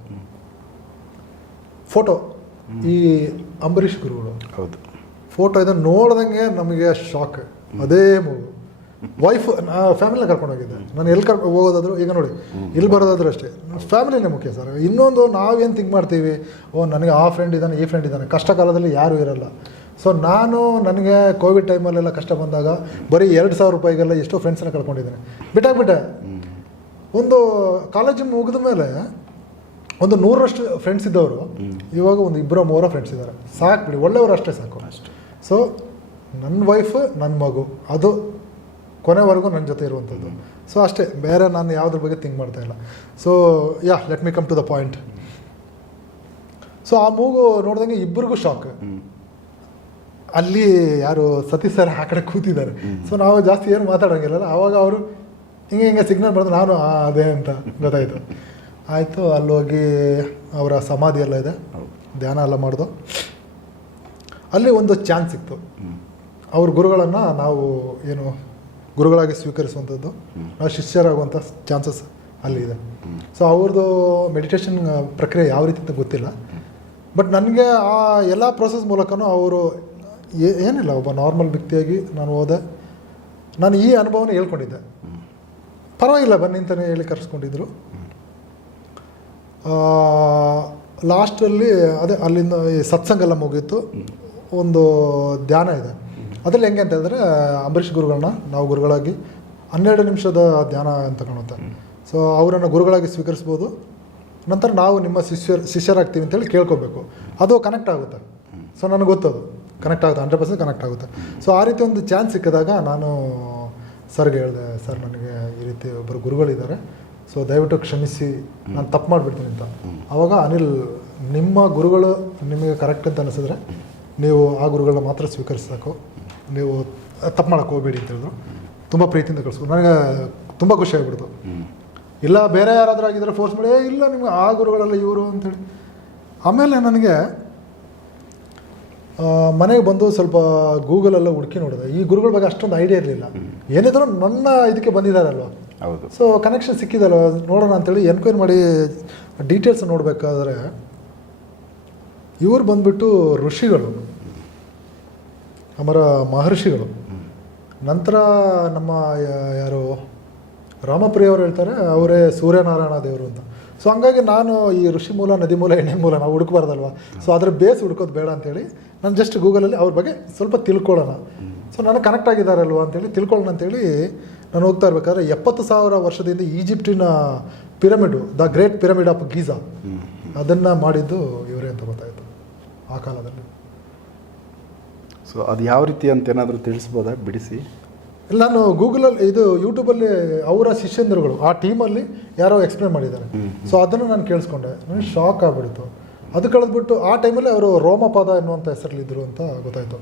B: ಫೋಟೋ ಈ ಅಂಬರೀಷ್ ಗುರುಗಳು.
A: ಹೌದು.
B: ಫೋಟೋ ಇದನ್ನು ನೋಡ್ದಂಗೆ ನಮಗೆ ಶಾಕ್ ಅದೇ ಮೂಗು. ವೈಫ್ ಫ್ಯಾಮಿಲಿನ ಕರ್ಕೊಂಡು ಹೋಗಿದ್ದೆ. ನಾನು ಎಲ್ಲಿ ಕರ್ಕೊಂಡು ಹೋಗೋದಾದ್ರು ಈಗ ನೋಡಿ ಇಲ್ಲಿ ಬರೋದಾದ್ರೂ ಅಷ್ಟೇ. ಫ್ಯಾಮಿಲಿನೇ ಮುಖ್ಯ ಸರ್. ಇನ್ನೊಂದು ನಾವೇನು ಥಿಂಕ್ ಮಾಡ್ತೀವಿ? ಓ ನನಗೆ ಆ ಫ್ರೆಂಡ್ ಇದ್ದಾನೆ ಈ ಫ್ರೆಂಡ್ ಇದ್ದಾನೆ. ಕಷ್ಟ ಕಾಲದಲ್ಲಿ ಯಾರೂ ಇರಲ್ಲ. ಸೊ ನಾನು ನನಗೆ ಕೋವಿಡ್ ಟೈಮಲ್ಲೆಲ್ಲ ಕಷ್ಟ ಬಂದಾಗ ಬರೀ ಎರಡು ಸಾವಿರ ರೂಪಾಯಿಗೆಲ್ಲ ಎಷ್ಟೋ ಫ್ರೆಂಡ್ಸನ್ನ ಕಳ್ಕೊಂಡಿದ್ದೇನೆ ಬಿಟ್ಟಾಗ್ಬಿಟ್ಟೆ. ಒಂದು ಕಾಲೇಜು ಮುಗಿದ ಮೇಲೆ ಒಂದು ನೂರರಷ್ಟು ಫ್ರೆಂಡ್ಸ್ ಇದ್ದವರು ಇವಾಗ ಒಂದು ಇಬ್ಬರು ಮೂರ ಫ್ರೆಂಡ್ಸ್ ಇದ್ದಾರೆ. ಸಾಕು ಬಿಡಿ ಒಳ್ಳೆಯವರು ಅಷ್ಟೇ ಸಾಕು. ಸೊ ನನ್ನ ವೈಫ್ ನನ್ನ ಮಗು ಅದು ಕೊನೆವರೆಗೂ ನನ್ನ ಜೊತೆ ಇರುವಂಥದ್ದು. ಸೊ ಅಷ್ಟೇ ಬೇರೆ ನಾನು ಯಾವುದ್ರ ಬಗ್ಗೆ ಥಿಂಕ್ ಮಾಡ್ತಾ ಇಲ್ಲ. So yeah let me come to the point so ಆ ಮೂಗು ನೋಡಿದಂಗೆ ಇಬ್ಬರಿಗೂ ಶಾಕ್ ಅಲ್ಲಿ ಯಾರು ಸತೀಶ್ ಸರ್ ಆ ಕಡೆ ಕೂತಿದ್ದಾರೆ. ಸೊ ನಾವು ಜಾಸ್ತಿ ಏನು ಮಾತಾಡೋಂಗಿಲ್ಲ ಆವಾಗ ಅವರು ಹಿಂಗೆ ಹಿಂಗೆ ಸಿಗ್ನಲ್ ಬರೆದು ನಾನು ಅದೇ ಅಂತ ಗೊತ್ತಾಯಿತು. ಆಯಿತು ಅಲ್ಲೋಗಿ ಹೋಗಿ ಅವರ ಸಮಾಧಿ ಎಲ್ಲ ಇದೆ. ಧ್ಯಾನ ಎಲ್ಲ ಮಾಡಿದೋ. ಅಲ್ಲಿ ಒಂದು ಚಾನ್ಸ್ ಸಿಕ್ತು. ಅವ್ರ ಗುರುಗಳನ್ನು ನಾವು ಏನು ಗುರುಗಳಾಗಿ ಸ್ವೀಕರಿಸುವಂಥದ್ದು ನಾವು ಶಿಷ್ಯರಾಗುವಂಥ ಚಾನ್ಸಸ್ ಅಲ್ಲಿದೆ ಸೊ ಅವ್ರದ್ದು ಮೆಡಿಟೇಷನ್ ಪ್ರಕ್ರಿಯೆ ಯಾವ ರೀತಿ ಅಂತ ಗೊತ್ತಿಲ್ಲ. ಬಟ್ ನನಗೆ ಆ ಎಲ್ಲ ಪ್ರೋಸೆಸ್ ಮೂಲಕನೂ ಅವರು ಏನಿಲ್ಲ, ಒಬ್ಬ ನಾರ್ಮಲ್ ವ್ಯಕ್ತಿಯಾಗಿ ನಾನು ಹೋದೆ. ನಾನು ಈ ಅನುಭವನ ಹೇಳ್ಕೊಂಡಿದ್ದೆ. ಪರವಾಗಿಲ್ಲ, ಬನ್ನಿ ಅಂತಲೇ ಹೇಳಿ ಕರೆಸ್ಕೊಂಡಿದ್ರು. ಲಾಸ್ಟಲ್ಲಿ ಅದೇ ಅಲ್ಲಿಂದ ಈ ಸತ್ಸಂಗ ಎಲ್ಲ ಮುಗೀತು. ಒಂದು ಧ್ಯಾನ ಇದೆ. ಅದ್ರಲ್ಲಿ ಹೆಂಗೆ ಅಂತ ಹೇಳಿದ್ರೆ ಅಂಬರೀಷ್ ಗುರುಗಳನ್ನ ನಾವು ಗುರುಗಳಾಗಿ ಹನ್ನೆರಡು ನಿಮಿಷದ ಧ್ಯಾನ ಅಂತ ಕಾಣುತ್ತೆ. ಸೊ ಅವರನ್ನು ಗುರುಗಳಾಗಿ ಸ್ವೀಕರಿಸ್ಬೋದು. ನಂತರ ನಾವು ನಿಮ್ಮ ಶಿಷ್ಯರ್ ಶಿಷ್ಯರಾಗ್ತೀವಿ ಅಂತೇಳಿ ಕೇಳ್ಕೊಬೇಕು. ಅದು ಕನೆಕ್ಟ್ ಆಗುತ್ತೆ. ಸೊ ನನಗೆ ಗೊತ್ತದು. ಕನೆಕ್ಟ್ ಆಗುತ್ತೆ ಹಂಡ್ರೆಡ್ ಪರ್ಸೆಂಟ್ ಕನೆಕ್ಟ್ ಆಗುತ್ತೆ. ಸೊ ಆ ರೀತಿ ಒಂದು ಚಾನ್ಸ್ ಸಿಕ್ಕಿದಾಗ ನಾನು ಸರ್ಗೆ ಹೇಳಿದೆ ಸರ್ ನನಗೆ ಈ ರೀತಿ ಒಬ್ಬರು ಗುರುಗಳಿದ್ದಾರೆ. ಸೊ ದಯವಿಟ್ಟು ಕ್ಷಮಿಸಿ ನಾನು ತಪ್ಪು ಮಾಡಿಬಿಡ್ತೀನಿ ಅಂತ. ಆವಾಗ ಅನಿಲ್ ನಿಮ್ಮ ಗುರುಗಳು ನಿಮಗೆ ಕರೆಕ್ಟ್ ಅಂತ ಅನಿಸಿದ್ರೆ ನೀವು ಆ ಗುರುಗಳನ್ನ ಮಾತ್ರ ಸ್ವೀಕರಿಸಬೇಕು. ನೀವು ತಪ್ಪು ಮಾಡೋಕ್ಕೆ ಹೋಗಬೇಡಿ ಅಂತ ಹೇಳಿದ್ರು. ತುಂಬ ಪ್ರೀತಿಯಿಂದ ಕಳಿಸ್ಕೊಂಡು ನನಗೆ ತುಂಬ ಖುಷಿ ಆಗ್ಬಿಡ್ತು. ಇಲ್ಲ ಬೇರೆ ಯಾರಾದರೂ ಆಗಿದ್ದರೆ ಫೋರ್ಸ್ ಮಾಡಿ "ಏ, ಇಲ್ಲ ನಿಮ್ಗೆ ಆ ಗುರುಗಳೆಲ್ಲ ಇವರು ಅಂತೇಳಿ ಆಮೇಲೆ ನನಗೆ ಮನೆಗೆ ಬಂದು ಸ್ವಲ್ಪ ಗೂಗಲೆಲ್ಲ ಹುಡುಕಿ ನೋಡಿದೆ. ಈ ಗುರುಗಳ ಬಗ್ಗೆ ಅಷ್ಟೊಂದು ಐಡಿಯಾ ಇರಲಿಲ್ಲ. ಏನಿದ್ರು ನನ್ನ ಇದಕ್ಕೆ ಬಂದಿದ್ದಾರಲ್ವ
A: ಹೌದು.
B: ಸೊ ಕನೆಕ್ಷನ್ ಸಿಕ್ಕಿದಲ್ಲ ನೋಡೋಣ ಅಂತೇಳಿ ಎನ್ಕ್ವೈರಿ ಮಾಡಿ ಡೀಟೇಲ್ಸ್ ನೋಡಬೇಕಾದ್ರೆ ಇವರು ಬಂದ್ಬಿಟ್ಟು ಋಷಿಗಳು. ಅಮರ ಮಹರ್ಷಿಗಳು. ನಂತರ ನಮ್ಮ ಯಾರು ರಾಮಪ್ರಿಯವರು ಹೇಳ್ತಾರೆ ಅವರೇ ಸೂರ್ಯನಾರಾಯಣ ದೇವರು ಅಂತ. ಸೊ ಹಂಗಾಗಿ ನಾನು ಈ ಋಷಿ ಮೂಲ ನದಿ ಮೂಲ ಎಣ್ಣೆ ಮೂಲ ನಾವು ಹುಡುಕ್ಬಾರ್ದಲ್ವ? ಸೊ ಅದ್ರ ಬೇಸ್ ಹುಡ್ಕೋದು ಬೇಡ ಅಂತೇಳಿ ನಾನು ಜಸ್ಟ್ ಗೂಗಲಲ್ಲಿ ಅವ್ರ ಬಗ್ಗೆ ಸ್ವಲ್ಪ ತಿಳ್ಕೊಳ್ಳೋಣ. ಸೊ ನನಗೆ ಕನೆಕ್ಟ್ ಆಗಿದ್ದಾರಲ್ವ ಅಂತೇಳಿ ತಿಳ್ಕೊಳ್ಳೋಣ ಅಂತೇಳಿ ನಾನು ಹೋಗ್ತಾ ಇರ್ಬೇಕಾದ್ರೆ ಎಪ್ಪತ್ತು ಸಾವಿರ ವರ್ಷದಿಂದ ಈಜಿಪ್ಟಿನ pyramid the great pyramid of Giza ಅದನ್ನು ಮಾಡಿದ್ದು ಇವರೇ ಅಂತ ಗೊತ್ತಾಯಿತು. ಆ ಕಾಲದಲ್ಲಿ.
A: ಸೊ ಅದು ಯಾವ ರೀತಿ ಅಂತ ಏನಾದರೂ ತಿಳಿಸ್ಬೋದಾ? ಬಿಡಿಸಿ.
B: ಇಲ್ಲ ನಾನು ಗೂಗಲಲ್ಲಿ ಇದು ಯೂಟ್ಯೂಬಲ್ಲಿ ಅವರ ಶಿಷ್ಯಂದಿರುಗಳು ಆ ಟೀಮಲ್ಲಿ ಯಾರೋ ಎಕ್ಸ್ಪ್ಲೇನ್ ಮಾಡಿದ್ದಾರೆ. ಸೊ ಅದನ್ನು ನಾನು ಕೇಳಿಸ್ಕೊಂಡೆ. ನನಗೆ ಶಾಕ್ ಆಗಿಬಿಡ್ತು. ಅದು ಕಳೆದ್ಬಿಟ್ಟು ಆ ಟೈಮಲ್ಲಿ ಅವರು ರೋಮಪಾದ ಎನ್ನುವಂಥ ಹೆಸರಲ್ಲಿದ್ದರು ಅಂತ ಗೊತ್ತಾಯಿತು.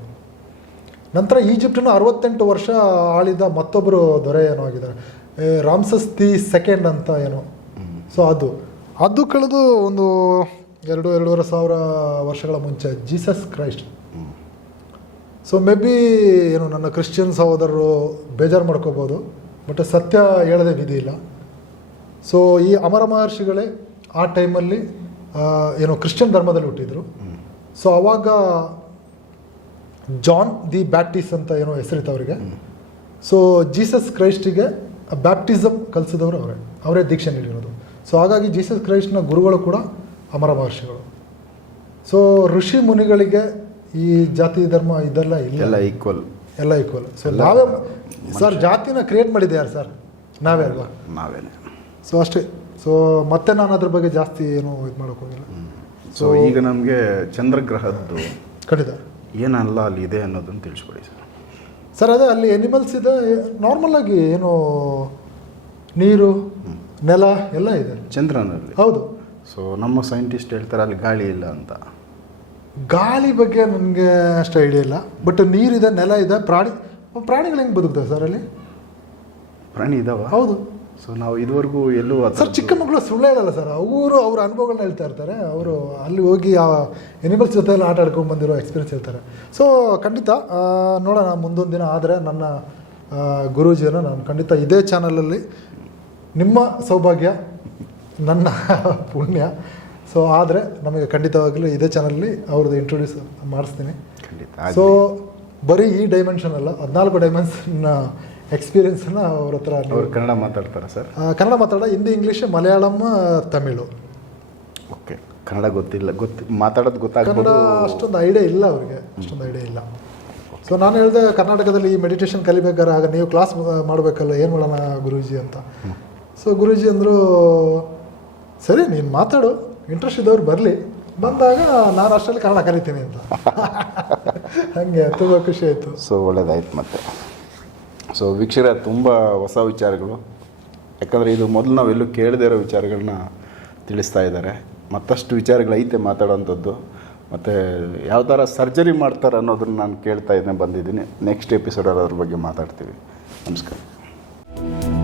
B: ನಂತರ ಈಜಿಪ್ಟನ್ನು ಅರವತ್ತೆಂಟು ವರ್ಷ ಆಳಿದ ಮತ್ತೊಬ್ಬರು ದೊರೆ ಏನೋ ಆಗಿದ್ದಾರೆ. ರಾಮ್ಸಸ್ ದಿ ಸೆಕೆಂಡ್ ಅಂತ ಏನೋ. ಸೊ ಅದು. ಅದು ಕಳೆದು ಒಂದು ಎರಡು ಎರಡೂವರೆ ಸಾವಿರ ವರ್ಷಗಳ ಮುಂಚೆ Jesus Christ. So maybe ಏನು ನನ್ನ ಕ್ರಿಶ್ಚಿಯನ್ ಸಹೋದರರು ಬೇಜಾರು ಮಾಡ್ಕೋಬೋದು ಬಟ್ ಸತ್ಯ ಹೇಳದೆ ವಿಧಿ ಇಲ್ಲ. ಸೊ ಈ ಅಮರ ಮಹರ್ಷಿಗಳೇ ಆ ಟೈಮಲ್ಲಿ ಏನು ಕ್ರಿಶ್ಚಿಯನ್ ಧರ್ಮದಲ್ಲಿ ಹುಟ್ಟಿದ್ರು. ಸೊ ಅವಾಗ ಜಾನ್ ದಿ ಬ್ಯಾಪ್ಟಿಸ್ ಅಂತ ಏನೋ ಹೆಸರಿತ್ತು ಅವರಿಗೆ ಸೊ ಜೀಸಸ್ ಕ್ರೈಸ್ಟಿಗೆ ಬ್ಯಾಪ್ಟಿಸಮ್ ಕಲಿಸಿದವರು ಅವರೇ. ಅವರೇ ದೀಕ್ಷೆ ನೀಡಿರೋದು. ಸೊ ಹಾಗಾಗಿ ಜೀಸಸ್ ಕ್ರೈಸ್ಟ್ನ ಗುರುಗಳು ಕೂಡ ಅಮರ ಮಹರ್ಷಿಗಳು. ಸೊ ಋಷಿ ಮುನಿಗಳಿಗೆ ಈ ಜಾತಿ ಧರ್ಮ ಇದೆಲ್ಲ ಇಲ್ಲ.
A: ಎಲ್ಲ ಈಕ್ವಲ್
B: ಎಲ್ಲ ಈಕ್ವಲ್ ಸೊ ನಾವೇ ಸರ್ ಜಾತಿನ ಕ್ರಿಯೇಟ್ ಮಾಡಿದೆ ಯಾರು ಸರ್? ನಾವೇ ಅಲ್ವಾ?
A: ನಾವೇ
B: ಸೊ ಅಷ್ಟೇ. ಸೊ ಮತ್ತೆ ನಾನು ಅದ್ರ ಬಗ್ಗೆ ಜಾಸ್ತಿ ಏನು ಇದು ಮಾಡೋಕೆ ಹೋಗಿಲ್ಲ.
A: ಸೊ ಈಗ ನಮಗೆ ಚಂದ್ರಗ್ರಹದ್ದು
B: ಖಂಡಿತ.
A: ಏನಲ್ಲ ಅಲ್ಲಿ ಇದೆ ಅನ್ನೋದನ್ನು ತಿಳಿಸ್ಕೊಡಿ ಸರ್.
B: ಸರ್ ಅದೇ ಅಲ್ಲಿ ಎನಿಮಲ್ಸ್ ಇದೆ. ನಾರ್ಮಲ್ ಆಗಿ ಏನು ನೀರು ನೆಲ ಎಲ್ಲ ಇದೆ
A: ಚಂದ್ರನಲ್ಲಿ.
B: ಹೌದು.
A: ಸೊ ನಮ್ಮ ಸೈಂಟಿಸ್ಟ್ ಹೇಳ್ತಾರೆ ಅಲ್ಲಿ ಗಾಳಿ ಇಲ್ಲ ಅಂತ.
B: ಗಾಳಿ ಬಗ್ಗೆ ನನಗೆ ಅಷ್ಟು ಐಡಿಯಾ ಇಲ್ಲ. ಬಟ್ ನೀರಿದೆ ನೆಲ ಇದೆ ಪ್ರಾಣಿ ಪ್ರಾಣಿಗಳು ಹೆಂಗೆ ಬದುಕ್ತವೆ ಸರ್ ಅಲ್ಲಿ?
A: ಪ್ರಾಣಿ ಇದಾವ?
B: ಹೌದು.
A: ಸೊ ನಾವು ಇದುವರೆಗೂ ಎಲ್ಲೂ
B: ಸರ್
A: ಚಿಕ್ಕ
B: ಮಕ್ಕಳು ಸುಳ್ಳು ಹೇಳಲ್ಲ ಸರ್ ಅವರು ಅವ್ರ ಅನುಭವಗಳನ್ನ ಹೇಳ್ತಾ ಇರ್ತಾರೆ. ಅವರು ಅಲ್ಲಿ ಹೋಗಿ ಆ ಎನಿಮಲ್ಸ್ ಜೊತೆ ಎಲ್ಲ ಆಟ ಆಡ್ಕೊಂಡು ಬಂದಿರೋ ಎಕ್ಸ್ಪೀರಿಯನ್ಸ್ ಹೇಳ್ತಾರೆ. ಸೊ ಖಂಡಿತ ನೋಡೋಣ ಮುಂದೊಂದು ದಿನ. ಆದರೆ ನನ್ನ ಗುರೂಜಿಯನ್ನು ನಾನು ಖಂಡಿತ ಇದೇ ಚಾನಲಲ್ಲಿ ನಿಮ್ಮ ಸೌಭಾಗ್ಯ ನನ್ನ ಪುಣ್ಯ. ಸೊ ಆದರೆ ನಮಗೆ ಖಂಡಿತವಾಗಲೂ ಇದೇ ಚಾನಲ್ಲಿ ಅವ್ರದ್ದು ಇಂಟ್ರೊಡ್ಯೂಸ್ ಮಾಡಿಸ್ತೀನಿ.
A: ಖಂಡಿತ
B: ಸೊ. ಬರೀ ಈ ಡೈಮೆನ್ಷನ್ ಅಲ್ಲ ಹದಿನಾಲ್ಕು ಡೈಮೆನ್ಷನ್ನ ಎಕ್ಸ್ಪೀರಿಯನ್ಸನ್ನ ಅವ್ರ ಹತ್ರ
A: ಅವ್ರು ಕನ್ನಡ ಮಾತಾಡ್ತಾರೆ ಸರ್?
B: ಕನ್ನಡ ಮಾತಾಡ ಹಿಂದಿ ಇಂಗ್ಲೀಷ್ ಮಲಯಾಳಂ ತಮಿಳು.
A: ಓಕೆ ಕನ್ನಡ ಗೊತ್ತಿಲ್ಲ ಗೊತ್ತು ಮಾತಾಡೋದು
B: ಕನ್ನಡ ಅಷ್ಟೊಂದು ಐಡಿಯಾ ಇಲ್ಲ ಅವ್ರಿಗೆ ಅಷ್ಟೊಂದು ಐಡಿಯಾ ಇಲ್ಲ. ಸೊ ನಾನು ಹೇಳಿದೆ ಕರ್ನಾಟಕದಲ್ಲಿ ಈ ಮೆಡಿಟೇಷನ್ ಕಲಿಬೇಕಾದ್ರೆ ಆಗ ನೀವು ಕ್ಲಾಸ್ ಮಾಡಬೇಕಲ್ಲ ಏನು ಮಾಡೋಣ ಗುರೂಜಿ ಅಂತ. ಸೊ ಗುರೂಜಿ ಅಂದರು ಸರಿ ನೀನು ಮಾತಾಡು ಇಂಟ್ರೆಸ್ಟ್ ಇದ್ದವ್ರು ಬರಲಿ. ಬಂದಾಗ ನಾನು ಅಷ್ಟರಲ್ಲಿ ಕನ್ನಡ ಕರಿತೀನಿ ಅಂತ. ಹಾಗೆ, ತುಂಬ ಖುಷಿ ಆಯಿತು.
A: ಸೊ ಒಳ್ಳೇದಾಯ್ತು ಮತ್ತೆ. ಸೊ ವೀಕ್ಷರ ತುಂಬ ಹೊಸ ವಿಚಾರಗಳು. ಯಾಕಂದರೆ ಇದು ಮೊದಲು ನಾವೆಲ್ಲೂ ಕೇಳದೇ ಇರೋ ವಿಚಾರಗಳನ್ನ ತಿಳಿಸ್ತಾ ಇದ್ದಾರೆ. ಮತ್ತಷ್ಟು ವಿಚಾರಗಳೈತೆ ಮಾತಾಡೋವಂಥದ್ದು ಮತ್ತು ಯಾವ ಥರ ಸರ್ಜರಿ ಮಾಡ್ತಾರೆ ಅನ್ನೋದನ್ನು ನಾನು ಕೇಳ್ತಾ ಇದ್ದೇನೆ ಬಂದಿದ್ದೀನಿ. ನೆಕ್ಸ್ಟ್ ಎಪಿಸೋಡಲ್ಲಿ ಅದ್ರ ಬಗ್ಗೆ ಮಾತಾಡ್ತೀವಿ. ನಮಸ್ಕಾರ.